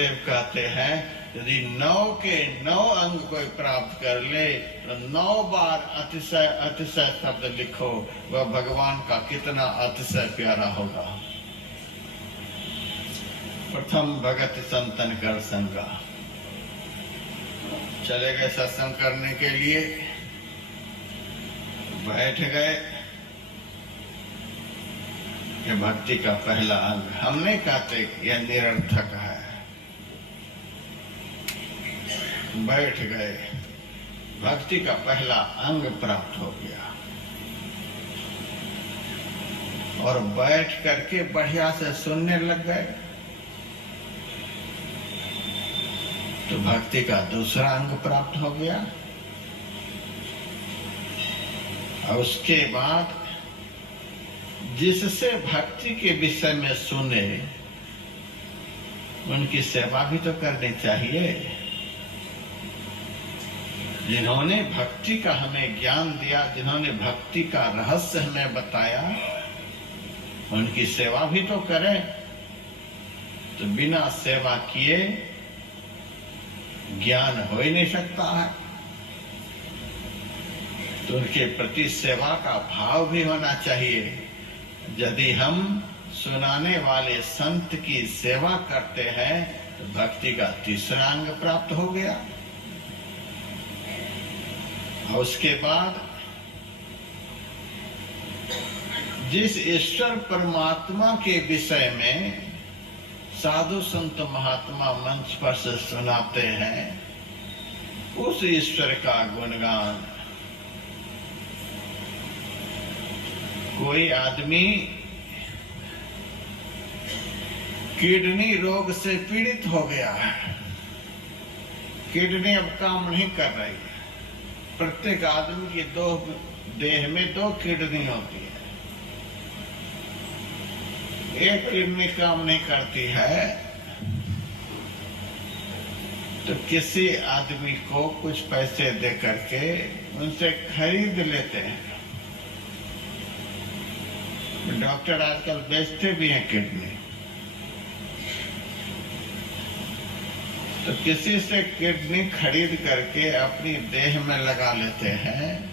गुरुदेव कहते हैं यदि 9 के 9 अंग कोई प्राप्त कर ले तो 9 बार अतिशय अतिशय शब्द लिखो, वह भगवान का कितना अतिशय प्यारा होगा। प्रथम भगत संतन कर संगा। चले गए सत्संग करने के लिए, बैठ गए। ये भक्ति का पहला अंग। हम नहीं कहते यह निरर्थक है। बैठ गए, भक्ति का पहला अंग प्राप्त हो गया और बैठ करके बढ़िया से सुनने लग गए तो भक्ति का दूसरा अंग प्राप्त हो गया। और उसके बाद जिससे भक्ति के विषय में सुने उनकी सेवा भी तो करनी चाहिए। जिन्होंने भक्ति का हमें ज्ञान दिया, जिन्होंने भक्ति का रहस्य हमें बताया, उनकी सेवा भी तो करें। तो बिना सेवा किए ज्ञान हो ही नहीं सकता है। तो उनके प्रति सेवा का भाव भी होना चाहिए। यदि हम सुनाने वाले संत की सेवा करते हैं तो भक्ति का तीसरा अंग प्राप्त हो गया। और उसके बाद जिस ईश्वर परमात्मा के विषय में साधु संत महात्मा मंच पर से सुनाते हैं, उस ईश्वर का गुणगान। कोई आदमी किडनी रोग से पीड़ित हो गया है, किडनी अब काम नहीं कर रही है। प्रत्येक आदमी की देह में 2 किडनी होती है। एक किडनी काम नहीं करती है तो किसी आदमी को कुछ पैसे दे करके उनसे खरीद लेते हैं। डॉक्टर आजकल बेचते भी हैं किडनी। तो किसी से किडनी खरीद करके अपनी देह में लगा लेते हैं,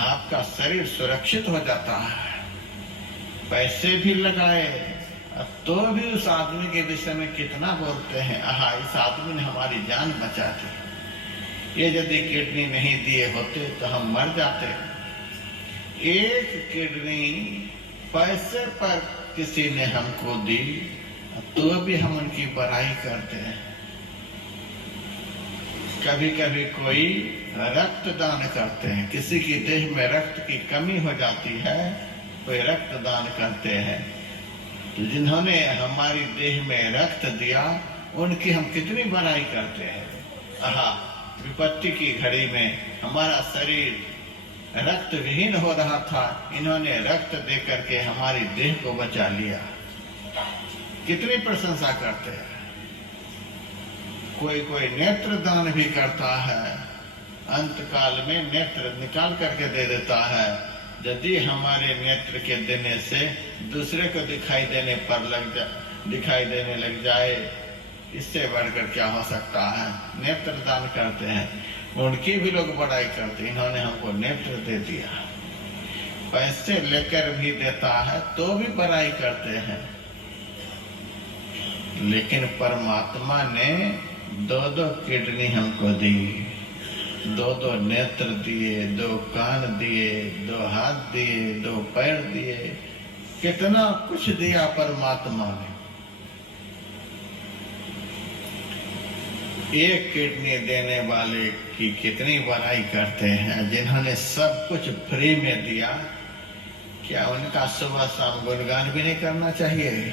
आपका शरीर सुरक्षित हो जाता है। पैसे भी लगाए तो भी उस आदमी के विषय में कितना बोलते हैं, आहा इस आदमी ने हमारी जान बचा दी, ये यदि किडनी नहीं दिए होते तो हम मर जाते। एक किडनी पैसे पर किसी ने हमको दी तो भी हम उनकी बड़ाई करते हैं। कभी कभी कोई रक्तदान करते हैं, किसी की देह में रक्त की कमी हो जाती है, कोई रक्तदान करते हैं। तो जिन्होंने हमारी देह में रक्त दिया उनकी हम कितनी बड़ाई करते हैं। आहा विपत्ति की घड़ी में हमारा शरीर रक्त विहीन हो रहा था, इन्होंने रक्त दे करके हमारी देह को बचा लिया, कितनी प्रशंसा करते हैं। कोई कोई नेत्र दान भी करता है, अंत काल में नेत्र निकाल करके दे देता है। यदि हमारे नेत्र के देने से दूसरे को दिखाई देने लग जाए, इससे बढ़कर क्या हो सकता है। नेत्र दान करते हैं, उनकी भी लोग बड़ाई करते हैं, इन्होंने हमको नेत्र दे दिया। पैसे लेकर भी देता है तो भी बड़ाई करते हैं। लेकिन परमात्मा ने 2 किडनी हमको दी, 2 नेत्र दिए, 2 कान दिए, 2 हाथ दिए, 2 पैर दिए, कितना कुछ दिया परमात्मा ने। एक किडनी देने वाले की कितनी बड़ाई करते हैं, जिन्होंने सब कुछ फ्री में दिया। क्या उनका सुबह शाम गुणगान भी नहीं करना चाहिए।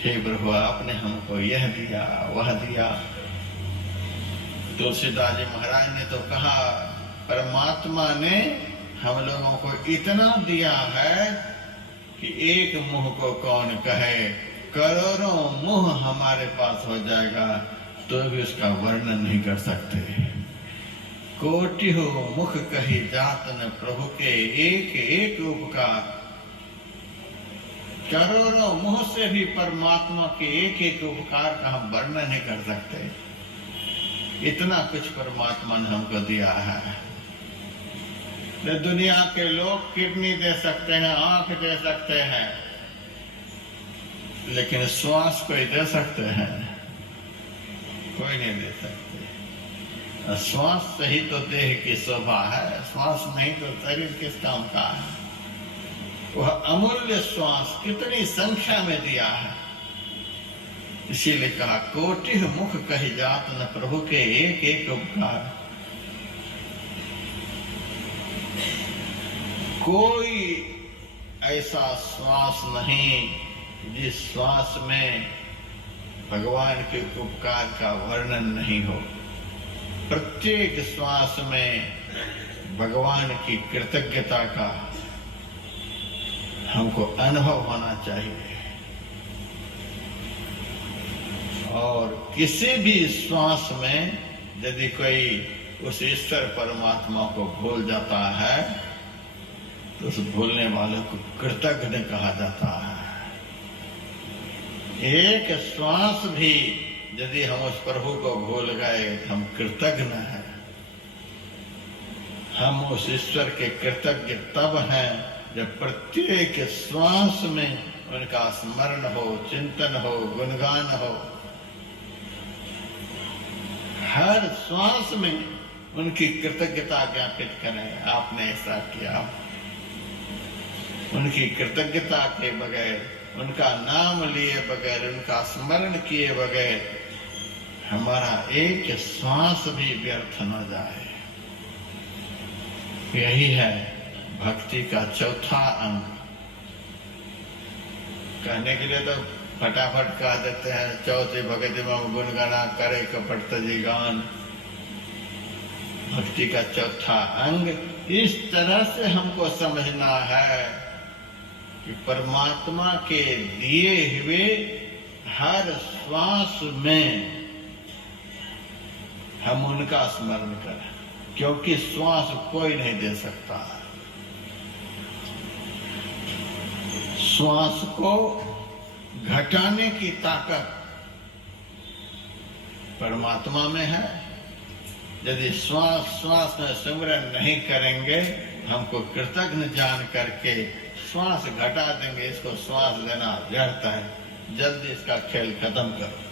हे प्रभु आपने हमको यह दिया वह दिया। तुलसीदास जी महाराज ने तो कहा परमात्मा ने हम लोगों को इतना दिया है कि एक मुंह को कौन कहे, करोड़ों मुंह हमारे पास हो जाएगा तो भी उसका वर्णन नहीं कर सकते। कोटि हो मुख कही जात न प्रभु के, एक एक उपकार करोड़ों मुंह से भी परमात्मा के एक एक उपकार का हम वर्णन नहीं कर सकते। इतना कुछ परमात्मा ने हमको दिया है। दुनिया के लोग किडनी दे सकते हैं, आंख दे सकते हैं, लेकिन श्वास कोई दे सकते हैं? कोई नहीं दे सकते। श्वास से ही तो देह की शोभा है, श्वास नहीं तो शरीर किस काम का है। वह अमूल्य श्वास कितनी संख्या में दिया है। इसीलिए कहा कोटि मुख कही जात न प्रभु के एक एक उपकार। कोई ऐसा श्वास नहीं जिस श्वास में भगवान के उपकार का वर्णन नहीं हो। प्रत्येक श्वास में भगवान की कृतज्ञता का हमको अनुभव होना चाहिए। और किसी भी श्वास में यदि कोई उस ईश्वर परमात्मा को भूल जाता है तो उस भूलने वालों को कृतज्ञ कहा जाता है। एक श्वास भी यदि हम उस प्रभु को भूल गए तो हम कृतज्ञ हैं। हम उस ईश्वर के कृतज्ञ तब हैं जब प्रत्येक श्वास में उनका स्मरण हो, चिंतन हो, गुणगान हो। हर श्वास में उनकी कृतज्ञता ज्ञापित करें। आपने ऐसा किया। उनकी कृतज्ञता के बगैर, उनका नाम लिए बगैर, उनका स्मरण किए बगैर हमारा एक श्वास भी व्यर्थ न जाए। यही है भक्ति का चौथा अंग। कहने के लिए तो फटाफट कह देते हैं चौथे भगति में गुणगाना करे कपट जी गान। भक्ति का चौथा अंग इस तरह से हमको समझना है कि परमात्मा के दिए हुए हर श्वास में हम उनका स्मरण करें, क्योंकि श्वास कोई नहीं दे सकता। श्वास को घटाने की ताकत परमात्मा में है। यदि श्वास में सिमरन नहीं करेंगे, हमको कृतज्ञ जान करके श्वास घटा देंगे। इसको श्वास लेना व्यर्थ है, जल्दी इसका खेल खत्म करो।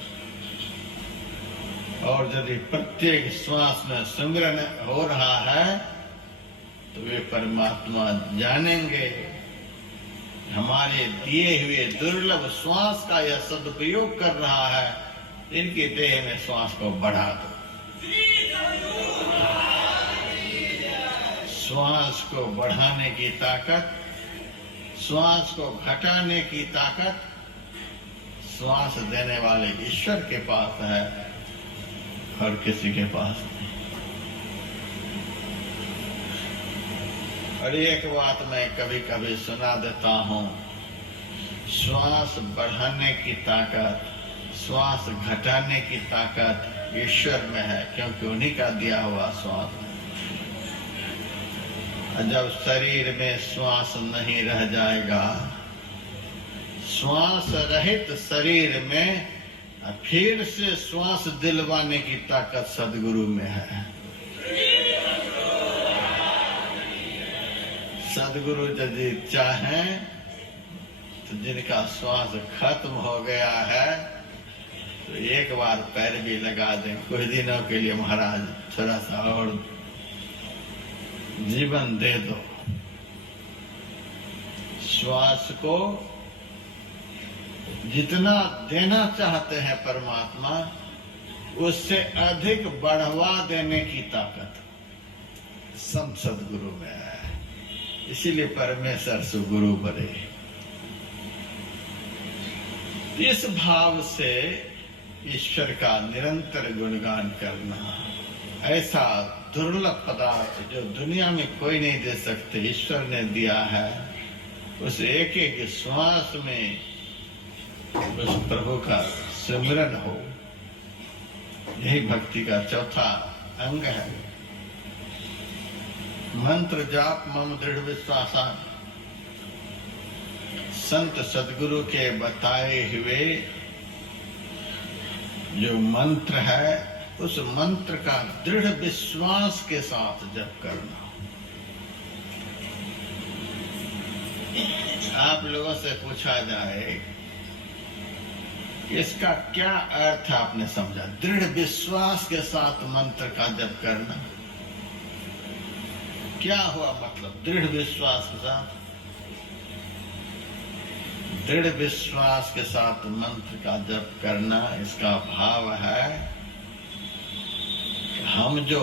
और यदि प्रत्येक श्वास में सिमरन हो रहा है तो वे परमात्मा जानेंगे हमारे दिए हुए दुर्लभ श्वास का यह सदुपयोग कर रहा है, इनके देह में श्वास को बढ़ा दो। श्वास को बढ़ाने की ताकत, श्वास को घटाने की ताकत श्वास देने वाले ईश्वर के पास है और किसी के पास नहीं। और एक बात मैं कभी कभी सुना देता हूँ, श्वास बढ़ाने की ताकत, श्वास घटाने की ताकत ईश्वर में है, क्योंकि उन्हीं का दिया हुआ श्वास है। जब शरीर में श्वास नहीं रह जाएगा, श्वास रहित शरीर में फिर से श्वास दिलवाने की ताकत सदगुरु में है। सदगुरु यदि चाहें तो जिनका श्वास खत्म हो गया है तो एक बार पैर भी लगा दें, कुछ दिनों के लिए महाराज थोड़ा सा और जीवन दे दो। श्वास को जितना देना चाहते हैं परमात्मा, उससे अधिक बढ़वा देने की ताकत संत सदगुरु में है। इसीलिए परमेश्वर सुगुरु बने। इस भाव से ईश्वर का निरंतर गुणगान करना, ऐसा दुर्लभ पदार्थ जो दुनिया में कोई नहीं दे सकते, ईश्वर ने दिया है। उस एक एक श्वास में उस प्रभु का सिमरन हो, यही भक्ति का चौथा अंग है। मंत्र जाप मम दृढ़ विश्वासा, संत सदगुरु के बताए हुए जो मंत्र है, उस मंत्र का दृढ़ विश्वास के साथ जप करना। आप लोगों से पूछा जाए इसका क्या अर्थ आपने समझा? दृढ़ विश्वास के साथ मंत्र का जप करना क्या हुआ मतलब? दृढ़ विश्वास के साथ, दृढ़ विश्वास के साथ मंत्र का जप करना, इसका भाव है हम जो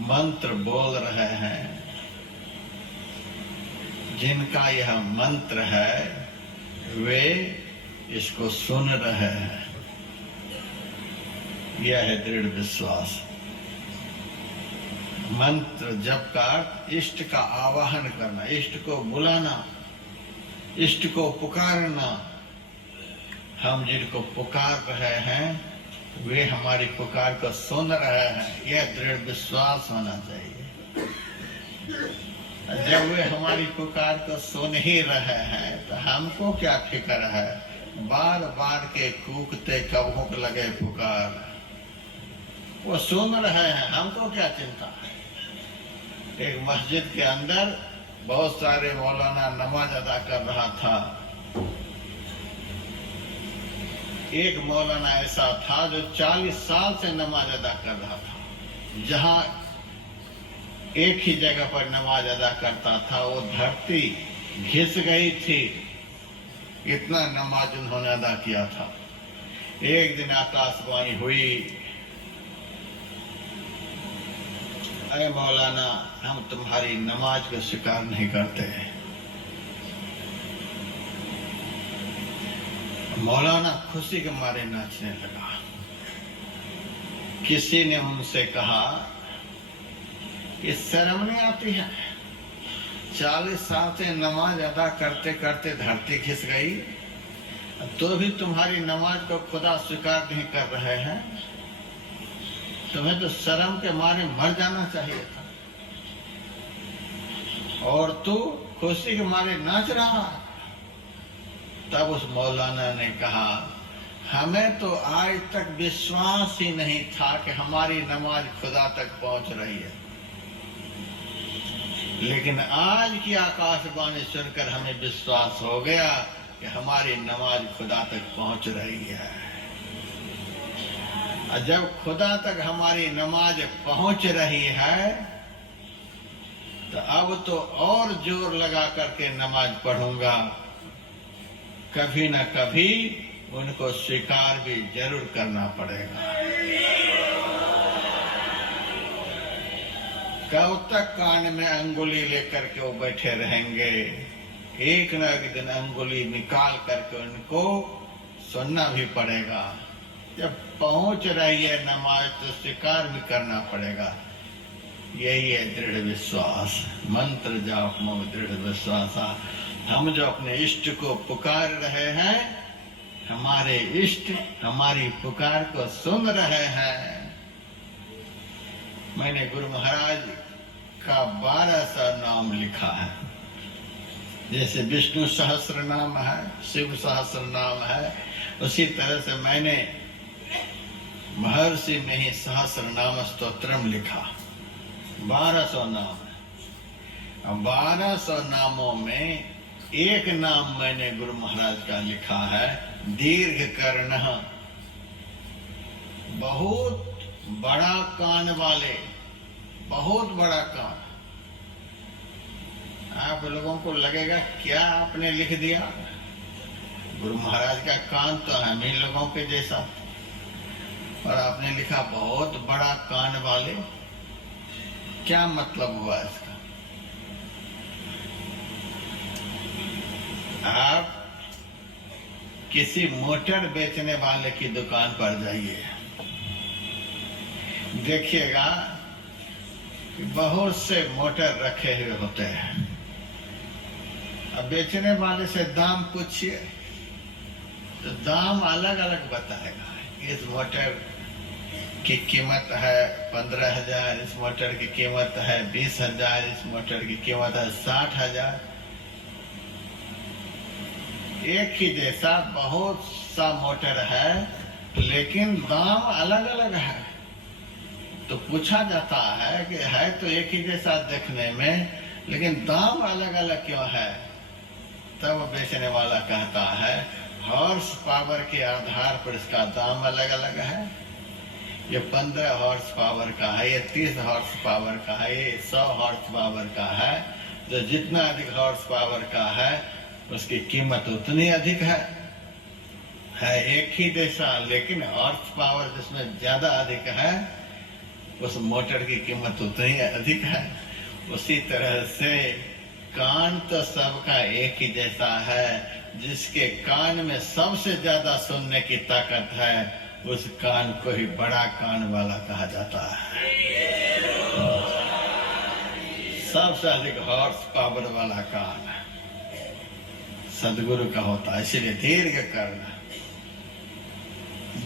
मंत्र बोल रहे हैं, जिनका यह मंत्र है, वे इसको सुन रहे हैं। यह है दृढ़ विश्वास। मंत्र जप का अर्थ इष्ट का आवाहन करना, इष्ट को बुलाना, इष्ट को पुकारना। हम जिनको पुकार रहे हैं वे हमारी पुकार को सुन रहे हैं, यह दृढ़ विश्वास होना चाहिए। जब वे हमारी पुकार को सुन ही रहे हैं तो हमको क्या फिक्र है? बार बार के कूकते कबों को लगे पुकार, वो सुन रहे हैं, हमको क्या चिंता है? एक मस्जिद के अंदर बहुत सारे मौलाना नमाज अदा कर रहा था। एक मौलाना ऐसा था जो 40 साल से नमाज अदा कर रहा था। जहां एक ही जगह पर नमाज अदा करता था, वो धरती घिस गई थी, इतना नमाज उन्होंने अदा किया था। एक दिन आकाशवाणी हुई, अरे मौलाना, हम तुम्हारी नमाज को स्वीकार नहीं करते। मौलाना खुशी के मारे नाचने लगा। किसी ने उनसे कहा कि शर्म नहीं आती है? 40 साल से नमाज अदा करते करते धरती खिस गई, तो भी तुम्हारी नमाज को खुदा स्वीकार नहीं कर रहे हैं। तुम्हें तो शर्म के मारे मर जाना चाहिए था, और तू खुशी के मारे नाच रहा। तब उस मौलाना ने कहा, हमें तो आज तक विश्वास ही नहीं था कि हमारी नमाज खुदा तक पहुंच रही है, लेकिन आज की आकाशवाणी सुनकर हमें विश्वास हो गया कि हमारी नमाज खुदा तक पहुंच रही है। और जब खुदा तक हमारी नमाज पहुंच रही है तो अब तो और जोर लगा करके नमाज पढ़ूंगा। कभी न कभी उनको स्वीकार भी जरूर करना पड़ेगा। कब तक कान में अंगुली लेकर के वो बैठे रहेंगे? एक न एक दिन अंगुली निकाल करके उनको सुनना भी पड़ेगा। जब पहुंच रही है नमाज तो स्वीकार भी करना पड़ेगा। यही है दृढ़ विश्वास। मंत्र जाप में दृढ़ विश्वास। हम जो अपने इष्ट को पुकार रहे हैं, हमारे इष्ट हमारी पुकार को सुन रहे हैं। मैंने गुरु महाराज का 1200 नाम लिखा है। जैसे विष्णु सहस्र नाम है, शिव सहस्र नाम है, उसी तरह से मैंने महर्षि में ही सहस्र नाम स्तोत्रम लिखा। 1200 नाम है। 1200 नामों में एक नाम मैंने गुरु महाराज का लिखा है, दीर्घ कर्ण। बहुत बड़ा कान वाले, बहुत बड़ा कान। आप लोगों को लगेगा क्या आपने लिख दिया? गुरु महाराज का कान तो हम ही लोगों के जैसा, और आपने लिखा बहुत बड़ा कान वाले। क्या मतलब हुआ इसका? आप किसी मोटर बेचने वाले की दुकान पर जाइए, देखिएगा बहुत से मोटर रखे हुए होते हैं। अब बेचने वाले से दाम पूछिए तो दाम अलग अलग बताएगा। इस मोटर की कीमत है 15,000, इस मोटर की कीमत है 20,000, इस मोटर की कीमत है 60,000। एक ही जैसा बहुत सा मोटर है, लेकिन दाम अलग अलग है। तो पूछा जाता है कि है तो एक ही जैसा देखने में, लेकिन दाम अलग अलग क्यों है? तब बेचने वाला कहता है हॉर्स पावर के आधार पर इसका दाम अलग अलग है। ये 15 हॉर्स पावर का है, ये 30 हॉर्स पावर का है, ये 100 हॉर्स पावर का है। जो जितना अधिक हॉर्स पावर का है उसकी कीमत उतनी अधिक है एक ही जैसा, लेकिन हॉर्स पावर जिसमें ज्यादा अधिक है उस मोटर की कीमत उतनी अधिक है। उसी तरह से कान तो सबका एक ही जैसा है। जिसके कान में सबसे ज्यादा सुनने की ताकत है उस कान को ही बड़ा कान वाला कहा जाता है। सबसे अधिक हॉर्स पावर वाला कान सदगुरु का होता है। इसलिए दीर्घ करना।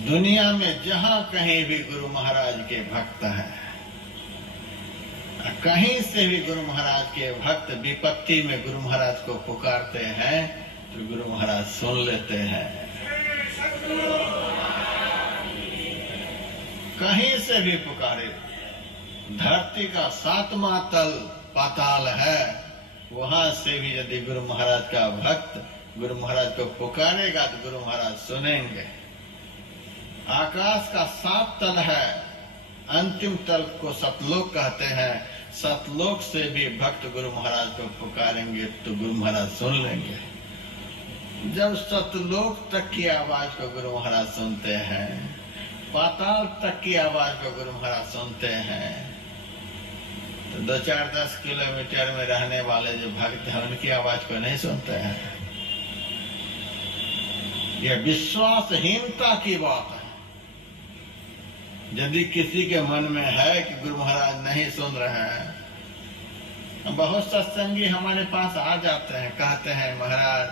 दुनिया में जहां कहीं भी गुरु महाराज के भक्त हैं, कहीं से भी गुरु महाराज के भक्त विपत्ति में गुरु महाराज को पुकारते हैं तो गुरु महाराज सुन लेते हैं। कहीं से भी पुकारे, धरती का 7वां तल पाताल है, वहां से भी यदि गुरु महाराज का भक्त गुरु महाराज को पुकारेगा तो गुरु महाराज सुनेंगे। आकाश का 7 तल है, अंतिम तल को सतलोक कहते हैं। सतलोक से भी भक्त गुरु महाराज को पुकारेंगे तो गुरु महाराज सुन लेंगे। जब सतलोक तक की आवाज को गुरु महाराज सुनते हैं, पाताल तक की आवाज को गुरु महाराज सुनते हैं, तो 2-4-10 किलोमीटर में रहने वाले जो भक्त हैं उनकी आवाज को नहीं सुनते हैं। यह विश्वासहीनता की बात है। यदि किसी के मन में है कि गुरु महाराज नहीं सुन रहे हैं, बहुत सत्संगी हमारे पास आ जाते हैं, कहते हैं महाराज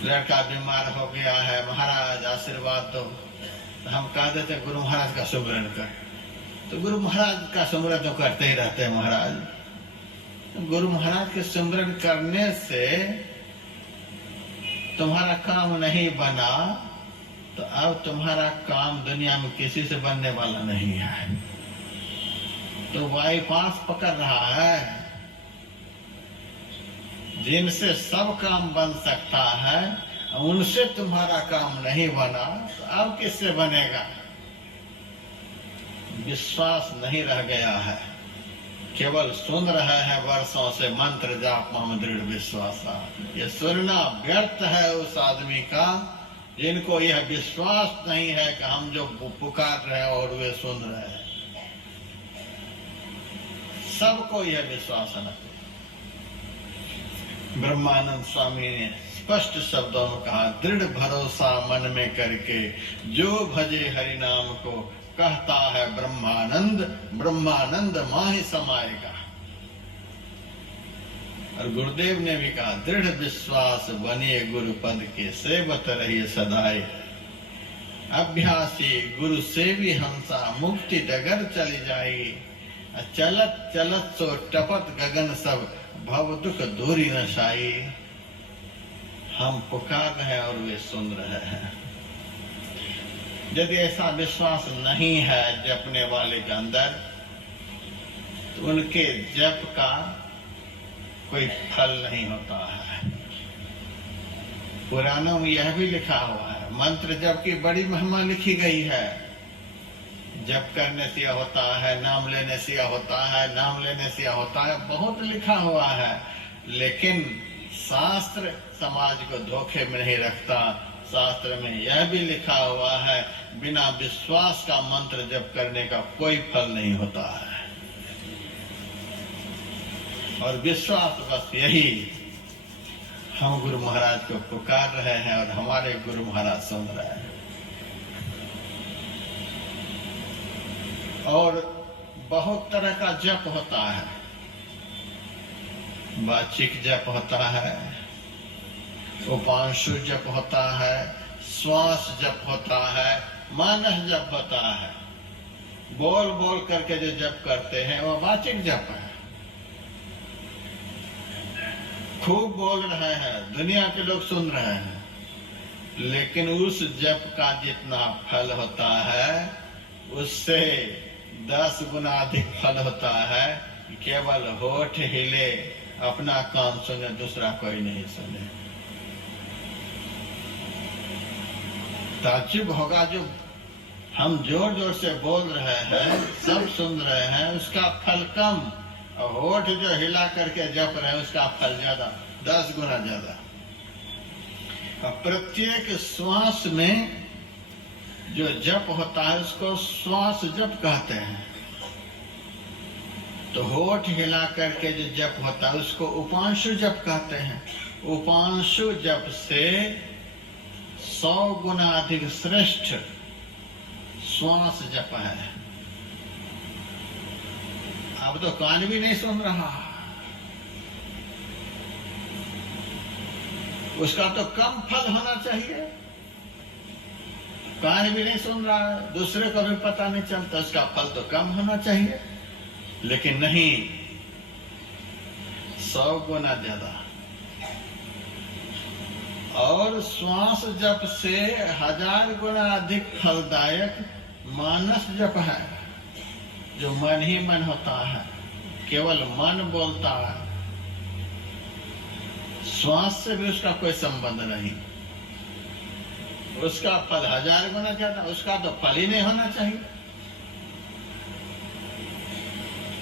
लड़का बीमार हो गया है, महाराज आशीर्वाद दो। तो हम कह देते गुरु महाराज का सुमिरन कर। तो गुरु महाराज का सुमिरन तो करते ही रहते हैं महाराज। गुरु महाराज के सुमिरन करने से तुम्हारा काम नहीं बना तो अब तुम्हारा काम दुनिया में किसी से बनने वाला नहीं है। तो बाईपास पकड़ रहा है। जिनसे सब काम बन सकता है उनसे तुम्हारा काम नहीं बना तो अब किससे बनेगा? विश्वास नहीं रह गया है, केवल सुन रहे हैं वर्षों से मंत्र जाप में दृढ़ विश्वास। ये सुनना व्यर्थ है उस आदमी का जिनको यह विश्वास नहीं है कि हम जो पुकार रहे हैं और वे सुन रहे हैं। सबको यह विश्वास है। ब्रह्मानंद स्वामी ने स्पष्ट शब्दों में कहा, दृढ़ भरोसा मन में करके जो भजे हरि नाम को, कहता है ब्रह्मानंद, ब्रह्मानंद माहि समाएगा। और गुरुदेव ने भी कहा, दृढ़ विश्वास बनिए गुरु पद के, सेवत रहिए सदाए। अभ्यासी गुरु सेवी हंसा, मुक्ति डगर चली जाई। चलत चलत सो टपत गगन सब, भव दुख दूरी न साई। हम पुकार रहे हैं और वे सुन रहे हैं। यदि ऐसा विश्वास नहीं है जपने वाले के अंदर तो उनके जप का कोई फल नहीं होता है। पुराणों में यह भी लिखा हुआ है, मंत्र जप की बड़ी महिमा लिखी गई है। जप करने से यह होता है, नाम लेने से यह होता है, नाम लेने से यह होता है, बहुत लिखा हुआ है। लेकिन शास्त्र समाज को धोखे में नहीं रखता। शास्त्र में यह भी लिखा हुआ है, बिना विश्वास का मंत्र जप करने का कोई फल नहीं होता है। और विश्वास बस यही, हम गुरु महाराज को पुकार रहे हैं और हमारे गुरु महाराज सुन रहे हैं। और बहुत तरह का जप होता है। वाचिक जप होता है, उपांशु जप होता है, श्वास जप होता है, मानस जप होता है। बोल बोल करके जो जप करते हैं वो वाचिक जप है। खूब बोल रहे हैं, दुनिया के लोग सुन रहे हैं, लेकिन उस जप का जितना फल होता है उससे 10 गुना अधिक फल होता है। केवल होठ हिले, अपना कान सुने, दूसरा कोई नहीं सुने। ताज्जुब होगा, जो हम जोर जोर से बोल रहे हैं, सब सुन रहे हैं, उसका फल कम, और होठ जो हिला करके जप रहे हैं उसका फल ज्यादा, 10 गुना ज्यादा। प्रत्येक श्वास में जो जप होता है उसको श्वास जप कहते हैं। तो होठ हिला करके जो जप होता है उसको उपांशु जप कहते हैं। उपांशु जप से 100 गुना अधिक श्रेष्ठ श्वास जप है। अब तो कान भी नहीं सुन रहा, उसका तो कम फल होना चाहिए। कान भी नहीं सुन रहा है, दूसरे को भी पता नहीं चलता, उसका फल तो कम होना चाहिए, लेकिन नहीं, 100 गुना ज्यादा। और श्वास जप से 1000 गुना अधिक फलदायक मानस जप है, जो मन ही मन होता है, केवल मन बोलता है, श्वास से भी उसका कोई संबंध नहीं, उसका फल 1000 गुना ज्यादा, उसका तो फल ही नहीं होना चाहिए।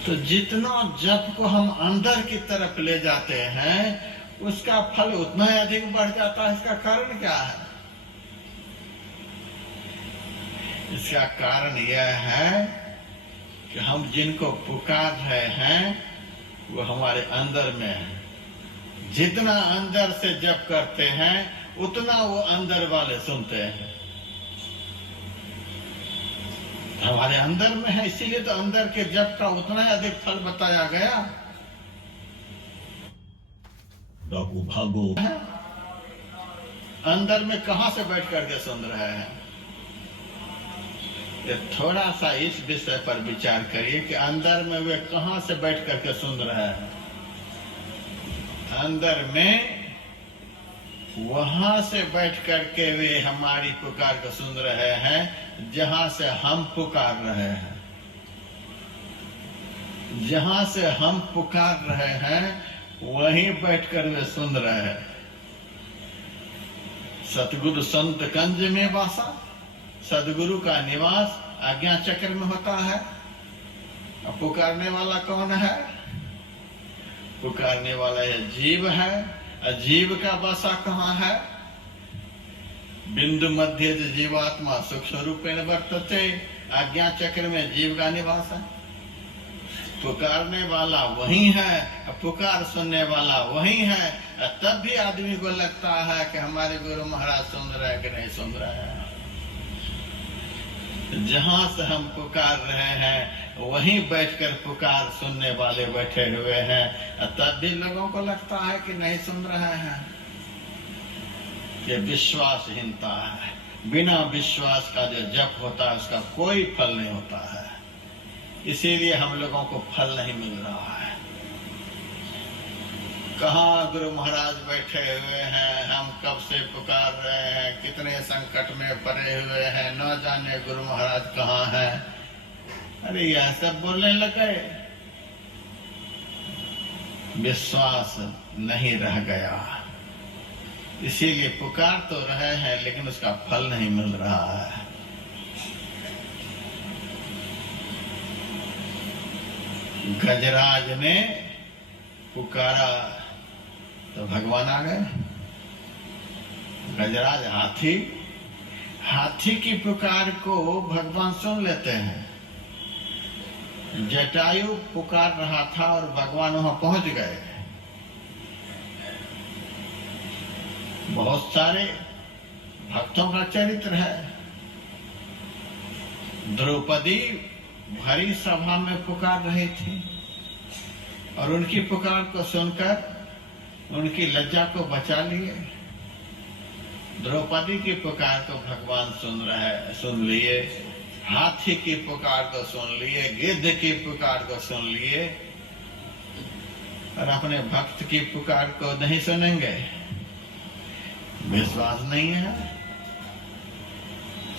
तो जितना जप को हम अंदर की तरफ ले जाते हैं उसका फल उतना ही अधिक बढ़ जाता है। इसका कारण क्या है? इसका कारण यह है कि हम जिनको पुकार रहे हैं वो हमारे अंदर में है। जितना अंदर से जप करते हैं उतना वो अंदर वाले सुनते हैं। हमारे अंदर में है, इसीलिए तो अंदर के जप का उतना ही अधिक फल बताया गया। भागो अंदर में कहां से बैठ करके सुन रहे हैं? ये थोड़ा सा इस विषय पर विचार करिए कि अंदर में वे कहां से बैठ करके सुन रहे हैं। अंदर में वहां से बैठ करके वे हमारी पुकार को सुन रहे हैं जहां से हम पुकार रहे हैं। जहां से हम पुकार रहे हैं वहीं बैठकर वे सुन रहे हैं। सतगुरु संत कंज में वासा, सदगुरु का निवास आज्ञा चक्र में होता है। अब पुकारने वाला कौन है? पुकारने वाला यह जीव है। अजीव का वासा कहाँ है? बिंदु मध्य जीवात्मा सुख स्वरूपेण वर्तते, आज्ञा चक्र में जीव का निवास है। पुकारने वाला वही है, पुकार सुनने वाला वही है। तब भी आदमी को लगता है कि हमारे गुरु महाराज सुन रहे हैं कि नहीं सुन रहे हैं। जहां से हम पुकार रहे हैं वहीं बैठकर पुकार सुनने वाले बैठे हुए हैं, तब भी लोगों को लगता है कि नहीं सुन रहे हैं। ये विश्वासहीनता है। बिना विश्वास का जो जप होता है उसका कोई फल नहीं होता है। इसीलिए हम लोगों को फल नहीं मिल रहा है। कहाँ गुरु महाराज बैठे हुए हैं, हम कब से पुकार रहे हैं, कितने संकट में पड़े हुए हैं, न जाने गुरु महाराज कहाँ हैं। अरे यह सब बोलने लगे, विश्वास नहीं रह गया। इसीलिए पुकार तो रहे हैं लेकिन उसका फल नहीं मिल रहा है। गजराज ने पुकारा तो भगवान आ गए। गजराज हाथी की पुकार को भगवान सुन लेते हैं। जटायु पुकार रहा था और भगवान वहां पहुंच गए। बहुत सारे भक्तों का चरित्र है। द्रौपदी भरी सभा में पुकार रही थी और उनकी पुकार को सुनकर उनकी लज्जा को बचा लिए। द्रौपदी की पुकार को भगवान सुन लिए, हाथी की पुकार को सुन लिए, गिद्ध की पुकार को सुन लिए। और अपने भक्त की पुकार को नहीं सुनेंगे? विश्वास नहीं है,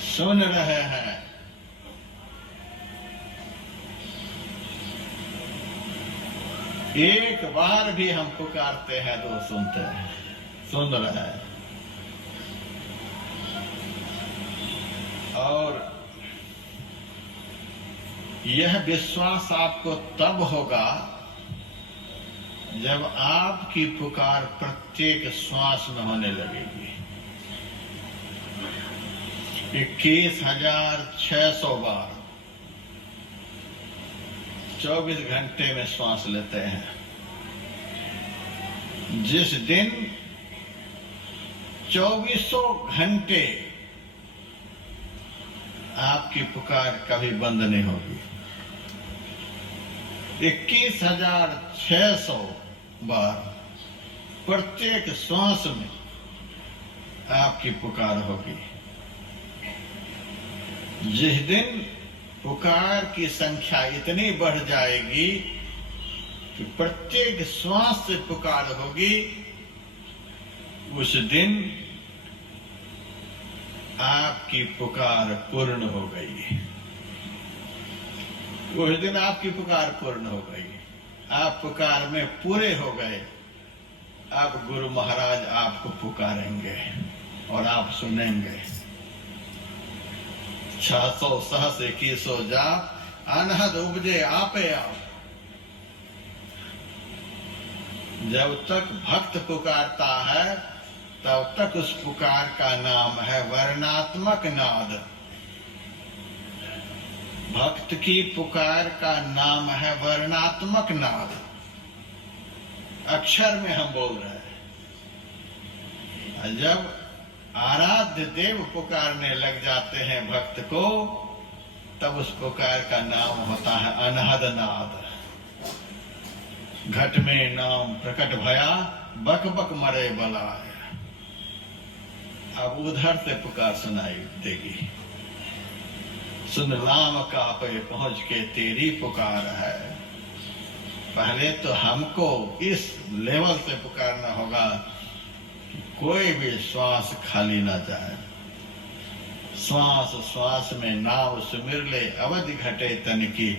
सुन रहे हैं। एक बार भी हम पुकारते हैं तो सुनते हैं, सुन रहे हैं। और यह विश्वास आपको तब होगा जब आपकी पुकार प्रत्येक श्वास में होने लगेगी। 21,600 बार 24 घंटे में श्वास लेते हैं। जिस दिन 24 घंटे आपकी पुकार कभी बंद नहीं होगी। 21,600 बार प्रत्येक श्वास में आपकी पुकार होगी। जिस दिन पुकार की संख्या इतनी बढ़ जाएगी कि प्रत्येक श्वास से पुकार होगी, उस दिन आपकी पुकार पूर्ण हो गई। उस दिन आपकी पुकार पूर्ण हो गई। आप पुकार में पूरे हो गए। अब गुरु महाराज आपको पुकारेंगे और आप सुनेंगे। 600 सहस 21 जाप, अनहद उपजे आपे आप। जब तक भक्त पुकारता है तब तक उस पुकार का नाम है वर्णात्मक नाद। भक्त की पुकार का नाम है वर्णात्मक नाद। अक्षर में हम बोल रहे हैं। जब आराध्य देव पुकारने लग जाते हैं भक्त को, तब उस पुकार का नाम होता है अनहद नाद। घट में नाम प्रकट भया, बक बक मरे बलाय। अब उधर से पुकार सुनाई देगी। सुन राम का पे पहुंच के तेरी पुकार है। पहले तो हमको इस लेवल से पुकारना होगा कि कोई भी श्वास खाली ना जाए। श्वास श्वास में नाम सुमिर ले, अवधि घटे तन की।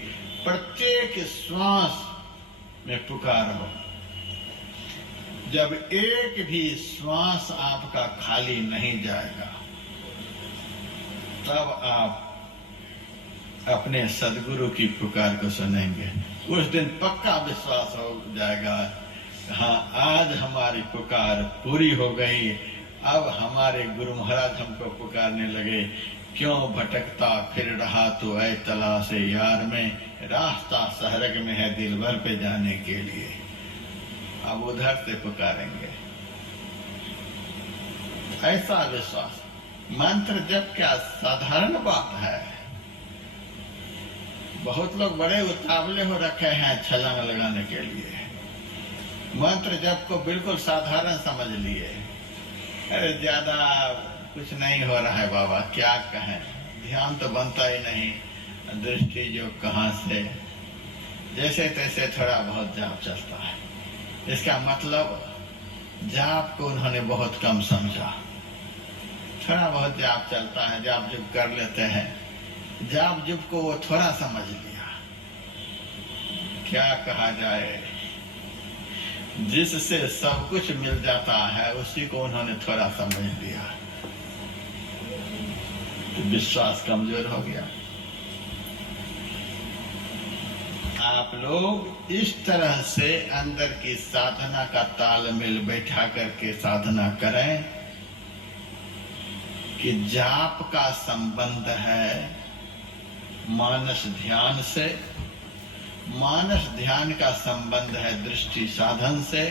प्रत्येक श्वास में पुकार हो। जब एक भी श्वास आपका खाली नहीं जाएगा, तब आप अपने सदगुरु की पुकार को सुनेंगे। उस दिन पक्का विश्वास हो जाएगा, हाँ आज हमारी पुकार पूरी हो गई। अब हमारे गुरु महाराज हमको पुकारने लगे, क्यों भटकता फिर रहा तो ऐ तलाशे यार में, रास्ता सहरग में है दिलबर पे जाने के लिए। अब उधर से पुकारेंगे। ऐसा विश्वास। मंत्र जप क्या साधारण बात है। बहुत लोग बड़े उतावले हो रखे हैं छलांग लगाने के लिए। मंत्र जप को बिल्कुल साधारण समझ लिए। अरे ज्यादा कुछ नहीं हो रहा है बाबा, क्या कहें, ध्यान तो बनता ही नहीं, दृष्टि जो कहाँ से, जैसे तैसे थोड़ा बहुत जाप चलता है। इसका मतलब जाप को उन्होंने बहुत कम समझा। थोड़ा बहुत जाप चलता है, जाप जुप कर लेते हैं। जाप जुप को वो थोड़ा समझ लिया। क्या कहा जाए, जिससे सब कुछ मिल जाता है उसी को उन्होंने थोड़ा समझ लिया, तो विश्वास कमजोर हो गया। आप लोग इस तरह से अंदर की साधना का तालमेल बैठा करके साधना करें कि जाप का संबंध है मानस ध्यान से, मानस ध्यान का संबंध है दृष्टि साधन से,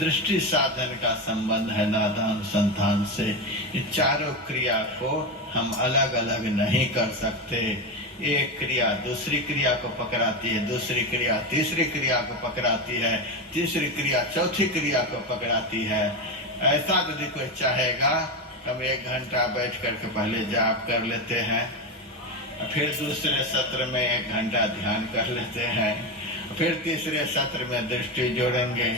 दृष्टि साधन का संबंध है नादानुसंधान से। ये चारों क्रिया को हम अलग अलग नहीं कर सकते। एक क्रिया दूसरी क्रिया को पकड़ाती है, दूसरी क्रिया तीसरी क्रिया को पकड़ाती है, तीसरी क्रिया चौथी क्रिया को पकड़ाती है। ऐसा यदि कोई चाहेगा, हम 1 घंटा बैठ करके पहले जाप कर लेते हैं, फिर दूसरे सत्र में 1 घंटा ध्यान कर लेते हैं, फिर तीसरे सत्र में दृष्टि जोड़ेंगे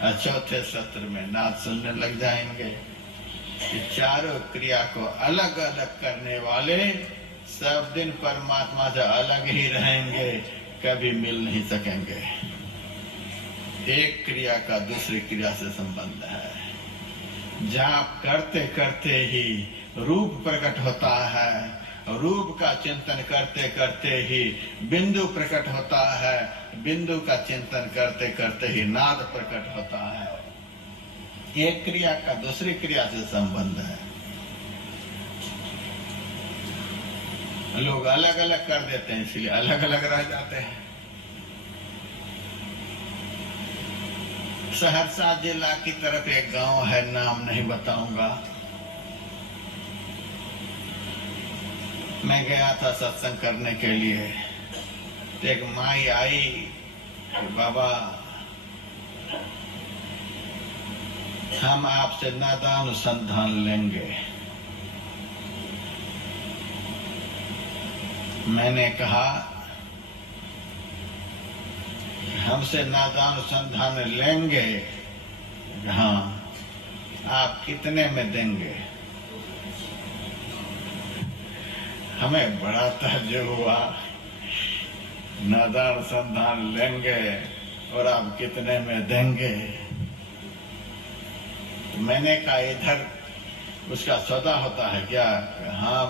और चौथे सत्र में नाद सुनने लग जाएंगे। ये चारों क्रिया को अलग अलग करने वाले सब दिन परमात्मा से अलग ही रहेंगे, कभी मिल नहीं सकेंगे। एक क्रिया का दूसरी क्रिया से संबंध है। जाप करते करते ही रूप प्रकट होता है, रूप का चिंतन करते करते ही बिंदु प्रकट होता है, बिंदु का चिंतन करते करते ही नाद प्रकट होता है। एक क्रिया का दूसरी क्रिया से संबंध है। लोग अलग अलग कर देते हैं, इसलिए अलग अलग रह जाते हैं। सहरसा जिला की तरफ एक गांव है, नाम नहीं बताऊंगा। मैं गया था सत्संग करने के लिए, तो एक माई आई कि बाबा हम आपसे नादानुसंधान लेंगे। मैंने कहा हमसे नादानुसंधान लेंगे? हाँ। आप कितने में देंगे? हमें बड़ा ताज्जुब हुआ, नादानुसंधान लेंगे और आप कितने में देंगे? तो मैंने कहा इधर उसका सौदा होता है क्या? हाँ,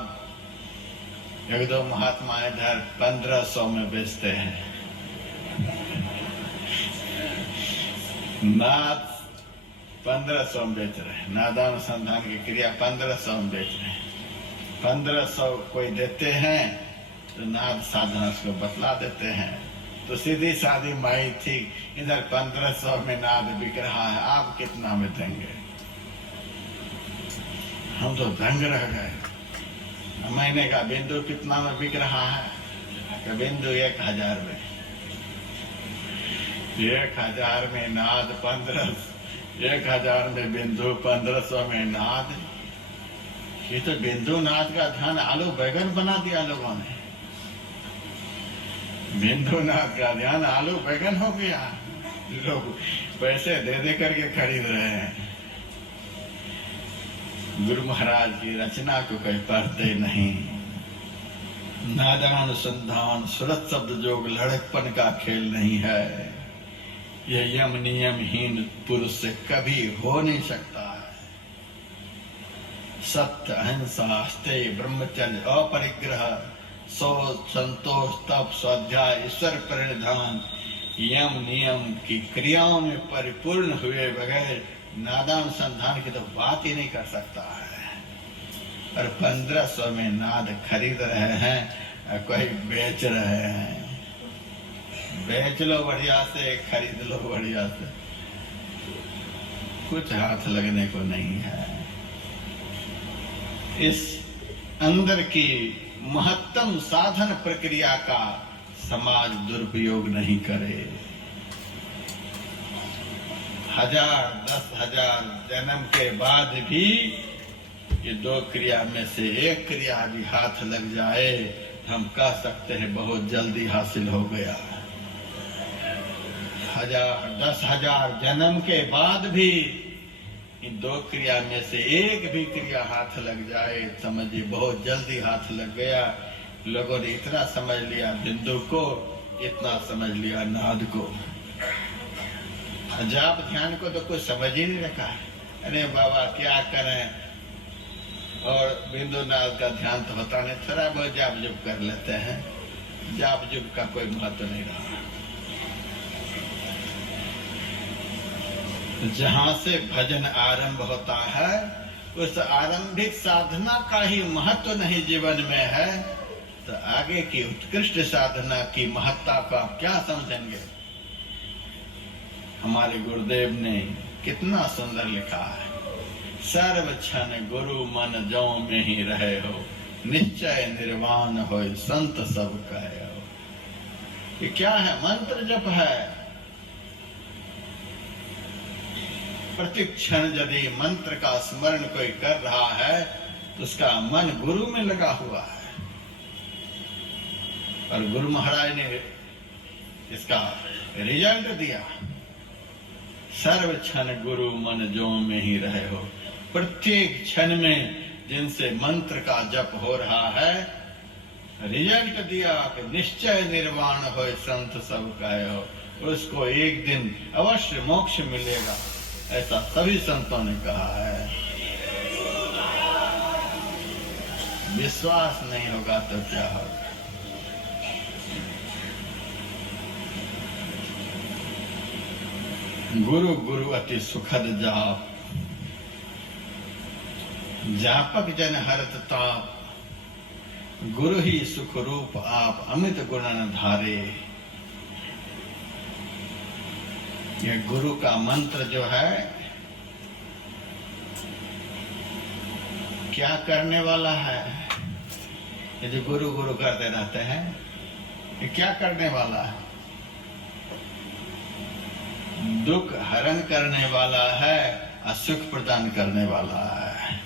एक दो महात्मा इधर 1500 में बेचते हैं। नाद 1500 में बेच रहे हैं, नादानुसंधान की क्रिया 1500 में बेच रहे हैं। 1500 कोई देते हैं तो नाद साधना उसको बतला देते हैं। तो सीधी सादी माई थी, इधर 1500 में नाद बिक रहा है, आप कितना में देंगे? हम तो दंग रह गए। मैंने कहा बिंदु कितना में बिक रहा है? कि बिंदु 1000 में। 1000 में नाद 1500, 1000 में बिंदु, 1500 में नाद। ये तो बिंदु नाद का ध्यान आलू बैगन बना दिया लोगों ने। बिंदु नाद का ध्यान आलू बैगन हो गया। लोग पैसे दे दे करके खरीद रहे हैं। गुरु महाराज की रचना को कोई पढ़ते नहीं। नादानुसंधान सुरत शब्द जोग लड़कपन का खेल नहीं है। यह यम नियमहीन पुरुष से कभी हो नहीं सकता है। सत्य, अहिंसा, अस्तेय, ब्रह्मचर्य, अपरिग्रह, शौच, संतोष, तप, स्वाध्याय, ईश्वर परिधान, यम नियम की क्रियाओं में परिपूर्ण हुए बगैर नादानुसंधान की तो बात ही नहीं कर सकता है। और 1500 में नाद खरीद रहे हैं, कोई बेच रहे हैं। बेच लो बढ़िया से, खरीद लो बढ़िया से, कुछ हाथ लगने को नहीं है। इस अंदर की महत्तम साधन प्रक्रिया का समाज दुरुपयोग नहीं करे। 1000, 10,000 जन्म के बाद भी ये दो क्रिया में से एक क्रिया भी हाथ लग जाए, हम कह सकते हैं बहुत जल्दी हासिल हो गया। 1000, 10,000 जन्म के बाद भी इन दो क्रिया में से एक भी क्रिया हाथ लग जाए, समझिए बहुत जल्दी हाथ लग गया। लोगों ने इतना समझ लिया बिंदु को, इतना समझ लिया नाद को। जाप ध्यान को तो कुछ समझ ही नहीं रखा है। अरे बाबा क्या करें, और बिंदु नाद का ध्यान तो होता नहीं, थोड़ा बहुत जाप जुप कर लेते हैं। जाप जुप का कोई महत्व नहीं रहा। जहां से भजन आरंभ होता है, उस आरंभिक साधना का ही महत्व नहीं जीवन में है, तो आगे की उत्कृष्ट साधना की महत्ता को आप क्या समझेंगे? हमारे गुरुदेव ने कितना सुंदर लिखा है, सर्व क्षण गुरु मन जौ में ही रहे हो, निश्चय निर्वाण हो संत सब कहे हो। ये क्या है? मंत्र जप है। प्रतिक्षण यदि मंत्र का स्मरण कोई कर रहा है तो उसका मन गुरु में लगा हुआ है। और गुरु महाराज ने इसका रिजल्ट दिया। सर्व क्षण गुरु मन जो में ही रहे हो। प्रत्येक क्षण में जिनसे मंत्र का जप हो रहा है, रिजल्ट दिया कि निश्चय निर्वाण हो संत सब कहे हो, उसको एक दिन अवश्य मोक्ष मिलेगा, ऐसा सभी संतों ने कहा है। विश्वास नहीं होगा तो क्या होगा। गुरु गुरु अति सुखद जाप, जापक जन हरत ताप, गुरु ही सुख रूप आप अमित गुणन धारे। यह गुरु का मंत्र जो है क्या करने वाला है? ये जो गुरु गुरु करते रहते हैं, ये क्या करने वाला है? दुख हरण करने वाला है और सुख प्रदान करने वाला है।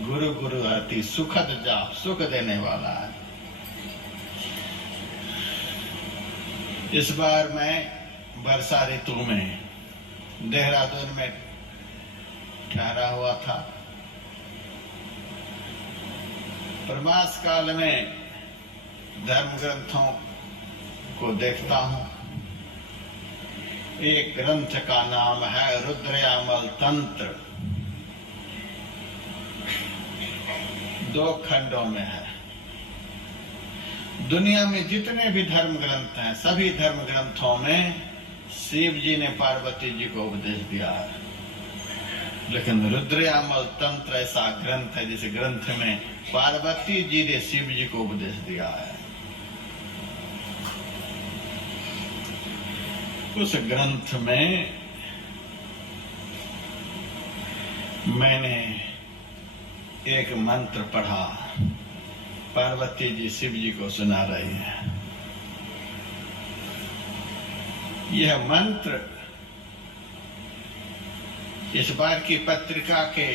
गुरु गुरु अति सुखद जाप, सुख देने वाला है। इस बार मैं वर्षा ऋतु में देहरादून में ठहरा हुआ था। प्रवास काल में धर्म ग्रंथों को देखता हूं। एक ग्रंथ का नाम है रुद्रयामल तंत्र, 2 खंडों में है। दुनिया में जितने भी धर्म ग्रंथ हैं, सभी धर्म ग्रंथों में शिव जी ने पार्वती जी को उपदेश दिया है, लेकिन रुद्रयामल तंत्र ऐसा ग्रंथ है जिस ग्रंथ में पार्वती जी ने शिव जी को उपदेश दिया है। उस ग्रंथ में मैंने एक मंत्र पढ़ा, पार्वती जी शिव जी को सुना रही है। यह मंत्र इस बार की पत्रिका के